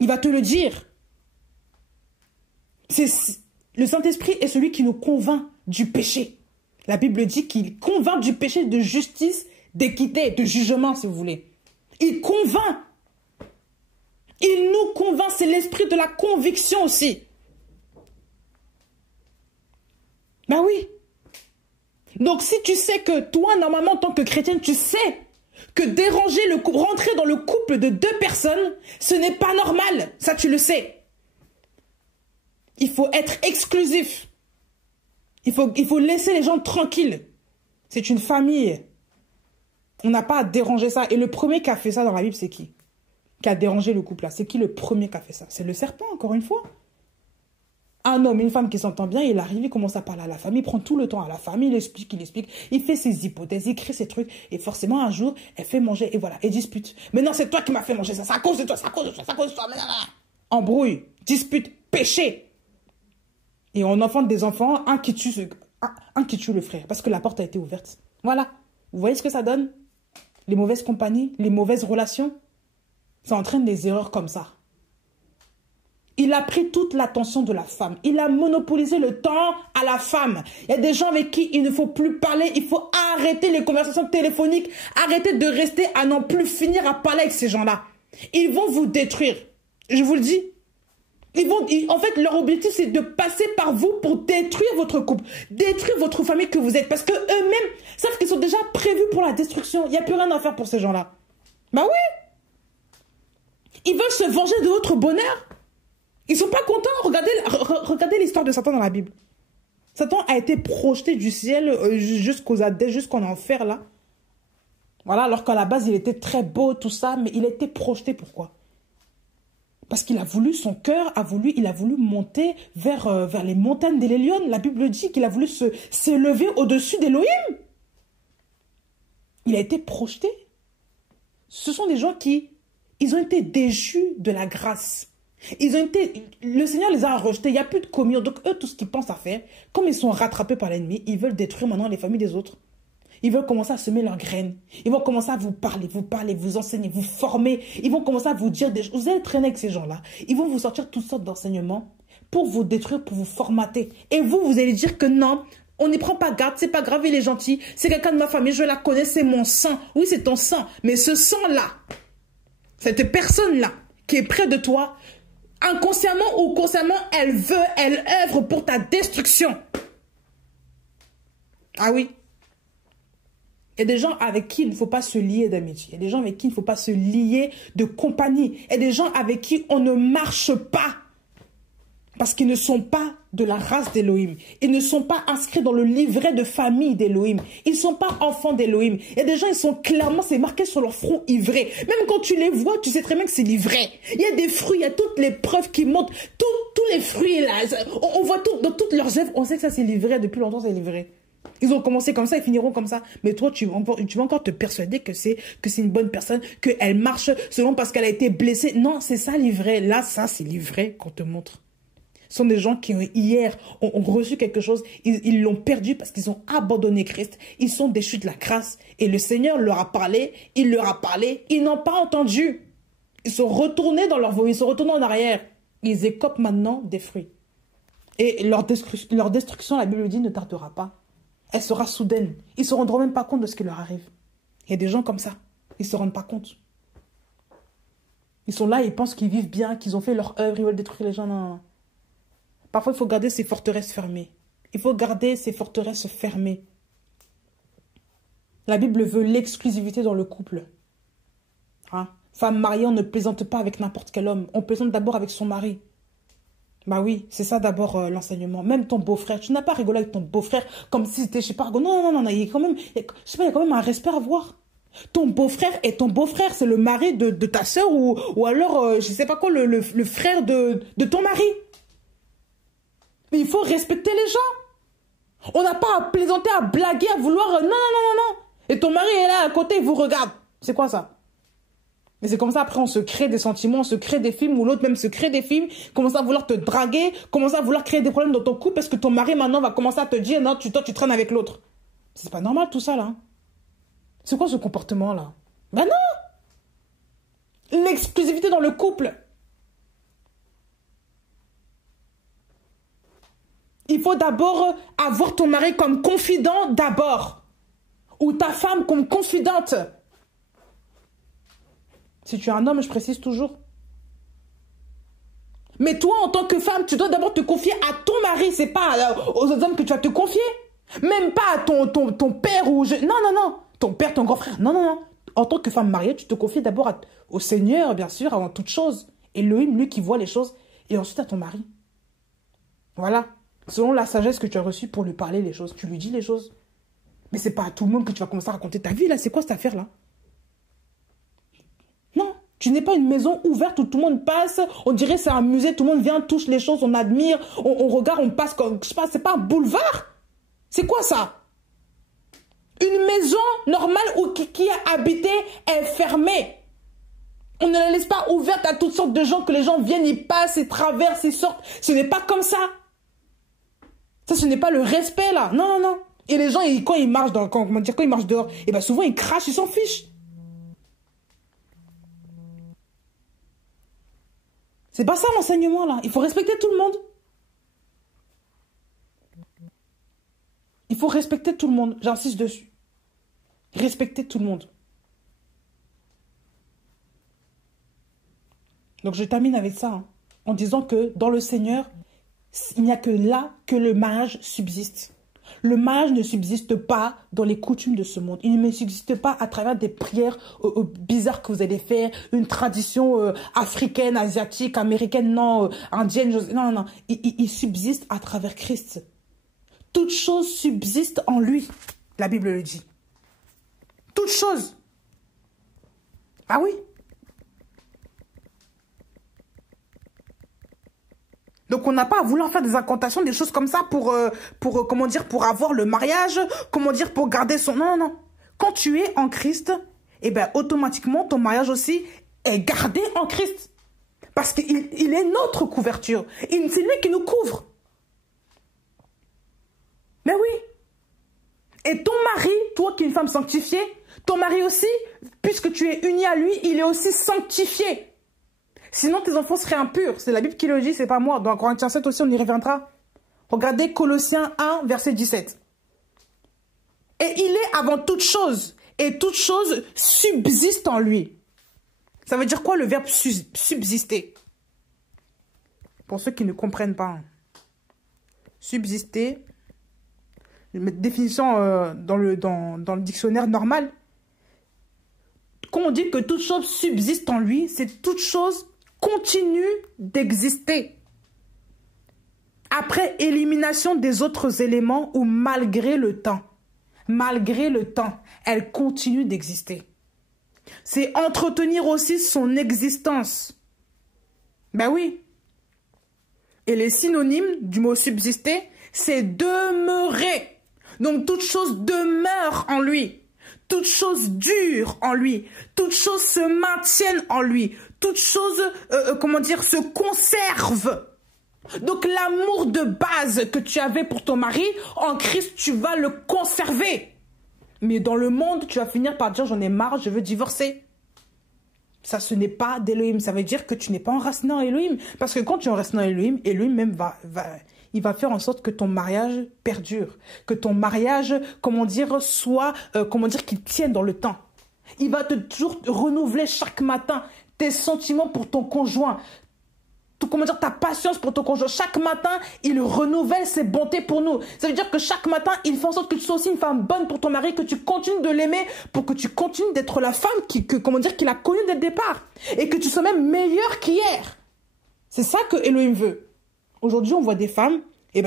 Il va te le dire. Le Saint-Esprit est celui qui nous convainc du péché. La Bible dit qu'il convainc du péché, de justice, d'équité, de jugement, si vous voulez. Il convainc. Il nous convainc. C'est l'esprit de la conviction aussi. Ben oui. Donc si tu sais que toi, normalement, en tant que chrétienne, tu sais que rentrer dans le couple de 2 personnes, ce n'est pas normal. Ça, tu le sais. Il faut être exclusif. Il faut laisser les gens tranquilles. C'est une famille. On n'a pas à déranger ça. Et le premier qui a fait ça dans la Bible, c'est qui? Qui a dérangé le couple là? C'est qui le premier qui a fait ça? C'est le serpent, encore une fois. Un homme et une femme qui s'entendent bien, il arrive, il commence à parler à la famille, il prend tout le temps à la famille, il explique, il fait ses hypothèses, il crée ses trucs, et forcément un jour, elle fait manger, et voilà, elle dispute. Mais non, c'est toi qui m'as fait manger ça, c'est à cause de toi, c'est à cause de toi, c'est à cause de toi. Embrouille, dispute, péché. Et on enfante des enfants, un qui tue le frère, parce que la porte a été ouverte. Voilà. Vous voyez ce que ça donne? Les mauvaises compagnies, les mauvaises relations, ça entraîne des erreurs comme ça. Il a pris toute l'attention de la femme. Il a monopolisé le temps à la femme. Il y a des gens avec qui il ne faut plus parler. Il faut arrêter les conversations téléphoniques. Arrêter de rester à n'en plus finir à parler avec ces gens-là. Ils vont vous détruire. Je vous le dis. En fait, leur objectif, c'est de passer par vous pour détruire votre couple. Détruire votre famille que vous êtes. Parce qu'eux-mêmes savent qu'ils sont déjà prévus pour la destruction. Il n'y a plus rien à faire pour ces gens-là. Bah oui. Ils veulent se venger de votre bonheur. Ils sont pas contents. Regardez l'histoire de Satan dans la Bible. Satan a été projeté du ciel jusqu'aux Hadès, jusqu'en enfer, là. Voilà, alors qu'à la base, il était très beau, tout ça, mais il a été projeté. Pourquoi? Parce qu'il a voulu, son cœur il a voulu monter vers les montagnes d'Élélion. La Bible dit qu'il a voulu s'élever au-dessus d'Élohim. Il a été projeté. Ce sont des gens ils ont été déchus de la grâce. Le Seigneur les a rejetés, il n'y a plus de communion. Donc eux, tout ce qu'ils pensent à faire, comme ils sont rattrapés par l'ennemi, ils veulent détruire maintenant les familles des autres. Ils veulent commencer à semer leurs graines. Ils vont commencer à vous parler, vous enseigner, vous former. Ils vont commencer à vous dire des choses. Vous allez traîner avec ces gens-là. Ils vont vous sortir toutes sortes d'enseignements pour vous détruire, pour vous formater. Et vous allez dire que non, on n'y prend pas garde, c'est pas grave, il est gentil. C'est quelqu'un de ma famille, je la connais, c'est mon sang. Oui, c'est ton sang. Mais ce sang-là, cette personne-là, qui est près de toi, inconsciemment ou consciemment, elle œuvre pour ta destruction. Ah oui. Il y a des gens avec qui il ne faut pas se lier d'amitié. Il y a des gens avec qui il ne faut pas se lier de compagnie. Il y a des gens avec qui on ne marche pas. Parce qu'ils ne sont pas de la race d'Élohim. Ils ne sont pas inscrits dans le livret de famille d'Élohim. Ils ne sont pas enfants d'Élohim. Il y a des gens, ils sont clairement, c'est marqué sur leur front ivré. Même quand tu les vois, tu sais très bien que c'est livré. Il y a des fruits, il y a toutes les preuves qui montrent. Tous les fruits là. On voit tout, dans toutes leurs œuvres. On sait que ça c'est livré. Depuis longtemps, c'est livré. Ils ont commencé comme ça, ils finiront comme ça. Mais toi, tu vas encore te persuader que c'est une bonne personne, qu'elle marche seulement parce qu'elle a été blessée. Non, c'est ça livré. Là, ça, c'est livré qu'on te montre. Ce sont des gens qui, hier, ont reçu quelque chose. Ils l'ont perdu parce qu'ils ont abandonné Christ. Ils sont déchus de la grâce. Et le Seigneur leur a parlé. Il leur a parlé. Ils n'ont pas entendu. Ils sont retournés dans leur voie. Ils sont retournés en arrière. Ils écopent maintenant des fruits. Et leur destruction, la Bible dit, ne tardera pas. Elle sera soudaine. Ils ne se rendront même pas compte de ce qui leur arrive. Il y a des gens comme ça. Ils ne se rendent pas compte. Ils sont là, ils pensent qu'ils vivent bien, qu'ils ont fait leur œuvre, ils veulent détruire les gens. Non, non. Parfois, il faut garder ces forteresses fermées. Il faut garder ces forteresses fermées. La Bible veut l'exclusivité dans le couple. Hein? Femme mariée, on ne plaisante pas avec n'importe quel homme. On plaisante d'abord avec son mari. Bah oui, c'est ça d'abord l'enseignement. Même ton beau-frère, tu n'as pas rigolé avec ton beau-frère comme si c'était, je sais pas, non, il y a quand même, il y a quand même un respect à avoir. Ton beau-frère est ton beau-frère, c'est le mari de ta sœur ou alors, je sais pas quoi, le frère de ton mari. Mais il faut respecter les gens. On n'a pas à plaisanter, à blaguer, à vouloir, non. Et ton mari est là à côté, il vous regarde. C'est quoi ça? Mais c'est comme ça, après, on se crée des sentiments, on se crée des films, ou l'autre même se crée des films, commence à vouloir te draguer, commence à vouloir créer des problèmes dans ton couple, parce que ton mari, maintenant, va commencer à te dire, non, toi, tu traînes avec l'autre. C'est pas normal, tout ça, là. C'est quoi ce comportement-là? Ben non! L'exclusivité dans le couple. Il faut d'abord avoir ton mari comme confident, d'abord. Ou ta femme comme confidente. Si tu es un homme, je précise toujours. Mais toi, en tant que femme, tu dois d'abord te confier à ton mari. C'est pas aux autres hommes que tu vas te confier. Même pas à ton père ou... Non. Ton père, ton grand frère. Non. En tant que femme mariée, tu te confies d'abord au Seigneur, bien sûr, avant toute chose. Elohim, lui qui voit les choses. Et ensuite à ton mari. Voilà. Selon la sagesse que tu as reçue pour lui parler les choses. Tu lui dis les choses. Mais c'est pas à tout le monde que tu vas commencer à raconter ta vie, là. C'est quoi cette affaire-là? Tu n'es pas une maison ouverte où tout le monde passe, on dirait c'est un musée, tout le monde vient, touche les choses, on admire, on regarde, on passe comme, je sais pas, c'est pas un boulevard. C'est quoi ça? Une maison normale où qui a habité est fermée. On ne la laisse pas ouverte à toutes sortes de gens, que les gens viennent, ils passent, ils traversent, ils sortent. Ce n'est pas comme ça. Ça, ce n'est pas le respect, là. Non, non, non. Et les gens, quand ils marchent quand ils marchent dehors, et ben souvent, ils crachent, ils s'en fichent. C'est pas ça, l'enseignement, là. Il faut respecter tout le monde. Il faut respecter tout le monde. J'insiste dessus. Respecter tout le monde. Donc, je termine avec ça, hein, en disant que dans le Seigneur, il n'y a que là que le mariage subsiste. Le mariage ne subsiste pas dans les coutumes de ce monde. Il ne subsiste pas à travers des prières bizarres que vous allez faire, une tradition africaine, asiatique, américaine, non, indienne. Non, non, non. Il subsiste à travers Christ. Toute chose subsiste en lui. La Bible le dit. Toute chose. Ah oui. Donc, on n'a pas à vouloir faire des incantations, des choses comme ça comment dire, pour avoir le mariage, comment dire, pour garder son... Non, non, non. Quand tu es en Christ, eh ben, automatiquement, ton mariage aussi est gardé en Christ. Parce qu'il est notre couverture. C'est lui qui nous couvre. Mais oui. Et ton mari, toi qui es une femme sanctifiée, ton mari aussi, puisque tu es uni à lui, il est aussi sanctifié. Sinon, tes enfants seraient impurs. C'est la Bible qui le dit, c'est pas moi. Dans Corinthiens 7 aussi, on y reviendra. Regardez Colossiens 1, verset 17. Et il est avant toute chose. Et toute chose subsiste en lui. Ça veut dire quoi le verbe subsister? Pour ceux qui ne comprennent pas. Subsister. Définition dans le dictionnaire normal. Quand on dit que toute chose subsiste en lui, c'est toute chose continue d'exister. Après élimination des autres éléments ou malgré le temps. Malgré le temps, elle continue d'exister. C'est entretenir aussi son existence. Ben oui. Et les synonymes du mot subsister, c'est demeurer. Donc toute chose demeure en lui. Toute chose dure en lui. Toute chose se maintienne en lui. Toute chose, se conserve. Donc l'amour de base que tu avais pour ton mari, en Christ, tu vas le conserver. Mais dans le monde, tu vas finir par dire, j'en ai marre, je veux divorcer. Ça, ce n'est pas d'Elohim. Ça veut dire que tu n'es pas enraciné en Elohim. Parce que quand tu es enraciné en Elohim, Elohim même il va faire en sorte que ton mariage perdure. Que ton mariage, soit, qu'il tienne dans le temps. Il va toujours renouveler chaque matin tes sentiments pour ton conjoint. Ta patience pour ton conjoint. Chaque matin, il renouvelle ses bontés pour nous. Ça veut dire que chaque matin, il fait en sorte que tu sois aussi une femme bonne pour ton mari, que tu continues de l'aimer, pour que tu continues d'être la femme qu'il a connue dès le départ. Et que tu sois même meilleure qu'hier. C'est ça que Elohim veut. Aujourd'hui, on voit des femmes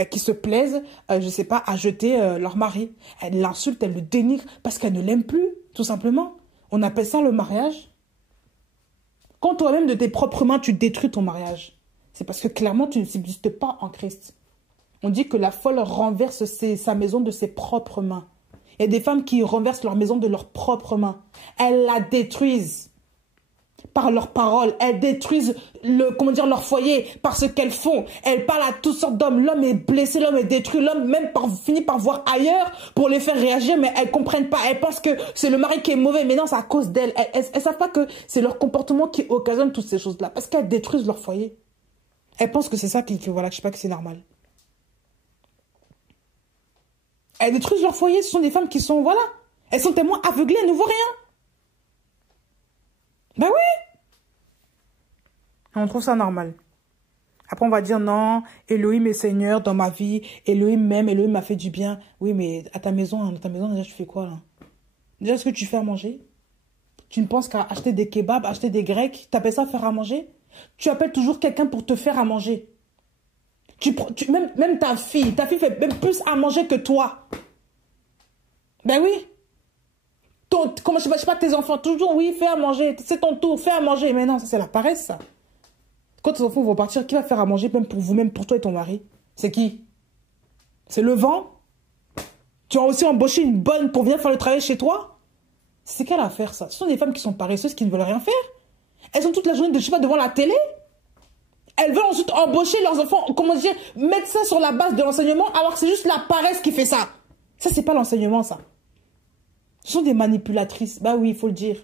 qui se plaisent, je sais pas, à jeter leur mari. Elles l'insultent, elles le dénigrent parce qu'elles ne l'aiment plus, tout simplement. On appelle ça le mariage. Quand toi-même, de tes propres mains, tu détruis ton mariage, c'est parce que clairement, tu ne subsistes pas en Christ. On dit que la folle renverse sa maison de ses propres mains. Il y a des femmes qui renversent leur maison de leurs propres mains. Elles la détruisent par leurs paroles. Elles détruisent leur foyer par ce qu'elles font. Elles parlent à toutes sortes d'hommes. L'homme est blessé, l'homme est détruit. L'homme même finit par voir ailleurs pour les faire réagir, mais elles ne comprennent pas. Elles pensent que c'est le mari qui est mauvais, mais non, c'est à cause d'elles. Elles ne savent pas que c'est leur comportement qui occasionne toutes ces choses-là, parce qu'elles détruisent leur foyer. Elles pensent que c'est ça je sais pas, que c'est normal. Elles détruisent leur foyer. Ce sont des femmes qui sont, elles sont tellement aveuglées, elles ne voient rien. Ben oui. On trouve ça normal. Après, on va dire non, Elohim est Seigneur dans ma vie. Elohim m'a fait du bien. Oui, mais dans ta maison, déjà, tu fais quoi, là? Déjà, est-ce que tu fais à manger? Tu ne penses qu'à acheter des kebabs, acheter des grecs? Tu appelles ça faire à manger? Tu appelles toujours quelqu'un pour te faire à manger. Même ta fille fait même plus à manger que toi. Ben oui. Quand Comment, je sais pas, tes enfants, toujours, oui, fais à manger, c'est ton tour, fais à manger. Mais non, ça, c'est la paresse, ça. Quand tes enfants vont partir, qui va faire à manger, même pour vous, même pour toi et ton mari? C'est qui? C'est le vent? Tu as aussi embauché une bonne pour venir faire le travail chez toi? C'est quelle affaire, ça? Ce sont des femmes qui sont paresseuses, qui ne veulent rien faire. Elles sont toute la journée, je sais pas, devant la télé. Elles veulent ensuite embaucher leurs enfants, comment dire, mettre ça sur la base de l'enseignement, alors que c'est juste la paresse qui fait ça. Ça, c'est pas l'enseignement, ça. Ce sont des manipulatrices. Bah oui, il faut le dire.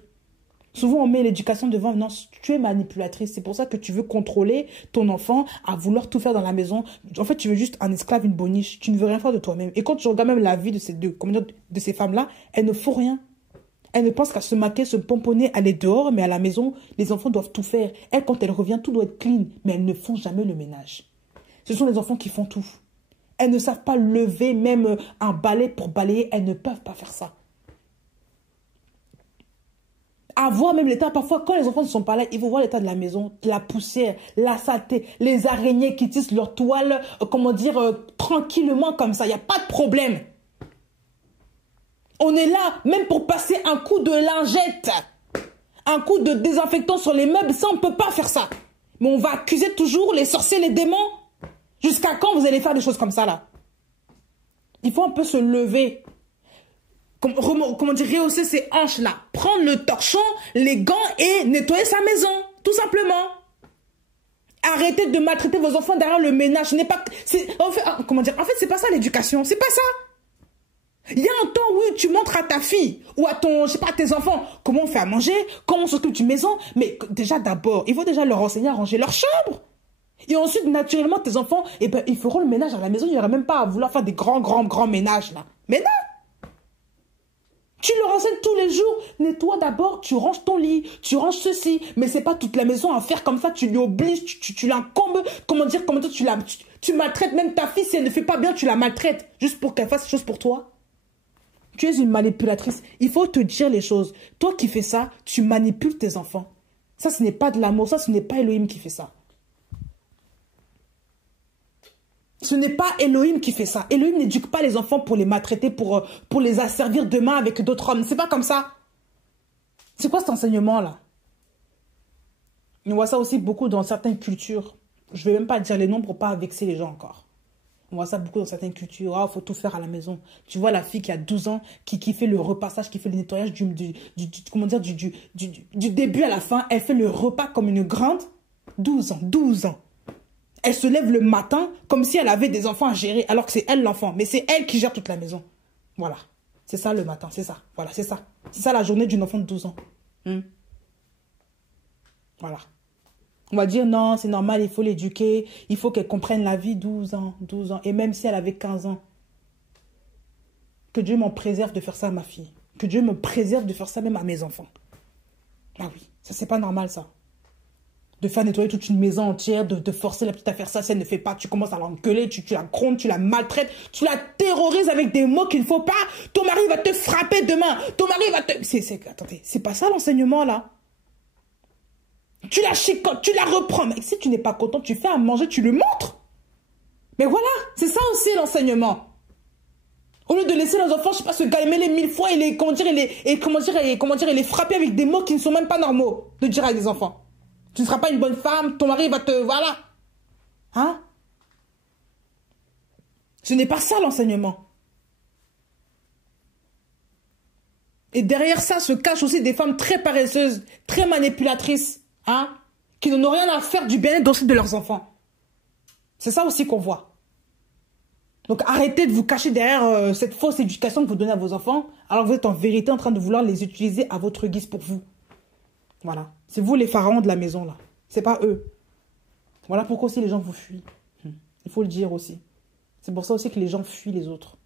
Souvent, on met l'éducation devant. Non, tu es manipulatrice. C'est pour ça que tu veux contrôler ton enfant à vouloir tout faire dans la maison. En fait, tu veux juste un esclave, une boniche. Tu ne veux rien faire de toi-même. Et quand tu regardes même la vie de ces deux, comment dire, de ces femmes-là, elles ne font rien. Elles ne pensent qu'à se maquiller, se pomponner, aller dehors, mais à la maison, les enfants doivent tout faire. Elles, quand elles reviennent, tout doit être clean. Mais elles ne font jamais le ménage. Ce sont les enfants qui font tout. Elles ne savent pas lever même un balai pour balayer. Elles ne peuvent pas faire ça. À voir même l'état, parfois quand les enfants ne sont pas là, il faut voir l'état de la maison, la poussière, la saleté, les araignées qui tissent leur toile, comment dire, tranquillement comme ça, il n'y a pas de problème. On est là, même pour passer un coup de lingette, un coup de désinfectant sur les meubles, ça on ne peut pas faire ça. Mais on va accuser toujours les sorciers, les démons. Jusqu'à quand vous allez faire des choses comme ça là? Il faut un peu se lever. Comment dire, rehausser ses hanches là, prendre le torchon, les gants et nettoyer sa maison, tout simplement. Arrêtez de maltraiter vos enfants derrière le ménage. Ce n'est pas, comment dire, en fait, c'est pas ça l'éducation, c'est pas ça. Il y a un temps où tu montres à ta fille ou à ton, je sais pas, à tes enfants comment on fait à manger, comment on s'occupe d'une maison, mais déjà d'abord, il faut déjà leur enseigner à ranger leur chambre. Et ensuite, naturellement, tes enfants, eh ben, ils feront le ménage à la maison, il n'y aura même pas à vouloir faire des grands ménages là. Mais non! Tu leur enseignes tous les jours. Nettoie d'abord, tu ranges ton lit, tu ranges ceci. Mais c'est pas toute la maison à faire comme ça. Tu lui obliges, tu l'incombes. Comment dire, tu maltraites même ta fille. Si elle ne fait pas bien, tu la maltraites. Juste pour qu'elle fasse des choses pour toi. Tu es une manipulatrice. Il faut te dire les choses. Toi qui fais ça, tu manipules tes enfants. Ça, ce n'est pas de l'amour. Ça, ce n'est pas Elohim qui fait ça. Ce n'est pas Elohim qui fait ça. Elohim n'éduque pas les enfants pour les maltraiter, pour les asservir demain avec d'autres hommes. C'est pas comme ça. C'est quoi cet enseignement-là? On voit ça aussi beaucoup dans certaines cultures. Je ne vais même pas dire les noms pour ne pas vexer les gens encore. On voit ça beaucoup dans certaines cultures. Ah, faut tout faire à la maison. Tu vois la fille qui a 12 ans, qui fait le repassage, qui fait le nettoyage comment dire, du début à la fin. Elle fait le repas comme une grande. 12 ans, 12 ans. Elle se lève le matin comme si elle avait des enfants à gérer, alors que c'est elle l'enfant. Mais c'est elle qui gère toute la maison. Voilà. C'est ça le matin, c'est ça. Voilà, c'est ça. C'est ça la journée d'une enfant de 12 ans. Voilà. On va dire non, c'est normal, il faut l'éduquer. Il faut qu'elle comprenne la vie. 12 ans, 12 ans. Et même si elle avait 15 ans. Que Dieu m'en préserve de faire ça à ma fille. Que Dieu me préserve de faire ça même à mes enfants. Ah oui, ça c'est pas normal ça. De faire nettoyer toute une maison entière, de forcer la petite à faire ça, si elle ne fait pas, tu commences à l'engueuler, tu la grondes, tu la maltraites, tu la terrorises avec des mots qu'il ne faut pas. Ton mari va te frapper demain, ton mari va te... Attendez, c'est pas ça l'enseignement là. Tu la chicotes, tu la reprends, mais si tu n'es pas content, tu fais à manger, tu le montres. Mais voilà, c'est ça aussi l'enseignement. Au lieu de laisser les enfants, je sais pas, se galmer 1000 fois et les, comment dire, et les frapper avec des mots qui ne sont même pas normaux de dire à des enfants. Tu ne seras pas une bonne femme, ton mari va te... Voilà. Hein? Ce n'est pas ça l'enseignement. Et derrière ça se cachent aussi des femmes très paresseuses, très manipulatrices, hein? Qui n'ont rien à faire du bien-être de leurs enfants. C'est ça aussi qu'on voit. Donc arrêtez de vous cacher derrière cette fausse éducation que vous donnez à vos enfants, alors que vous êtes en vérité en train de vouloir les utiliser à votre guise pour vous. Voilà. C'est vous les pharaons de la maison, là. C'est pas eux. Voilà pourquoi aussi les gens vous fuient. Il faut le dire aussi. C'est pour ça aussi que les gens fuient les autres.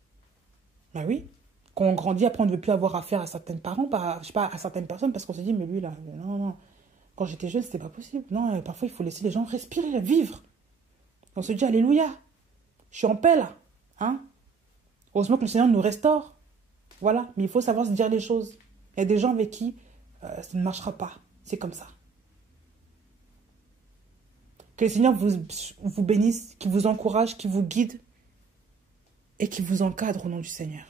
Ben oui. Quand on grandit, après, on ne veut plus avoir affaire à certains parents, je sais pas, à certaines personnes, parce qu'on se dit, mais lui, là, non, non. Quand j'étais jeune, c'était pas possible. Non, parfois, il faut laisser les gens respirer, vivre. On se dit, alléluia. Je suis en paix, là. Hein? Heureusement que le Seigneur nous restaure. Voilà. Mais il faut savoir se dire les choses. Il y a des gens avec qui ça ne marchera pas. C'est comme ça. Que le Seigneur vous bénisse, qu'il vous encourage, qu'il vous guide et qu'il vous encadre au nom du Seigneur.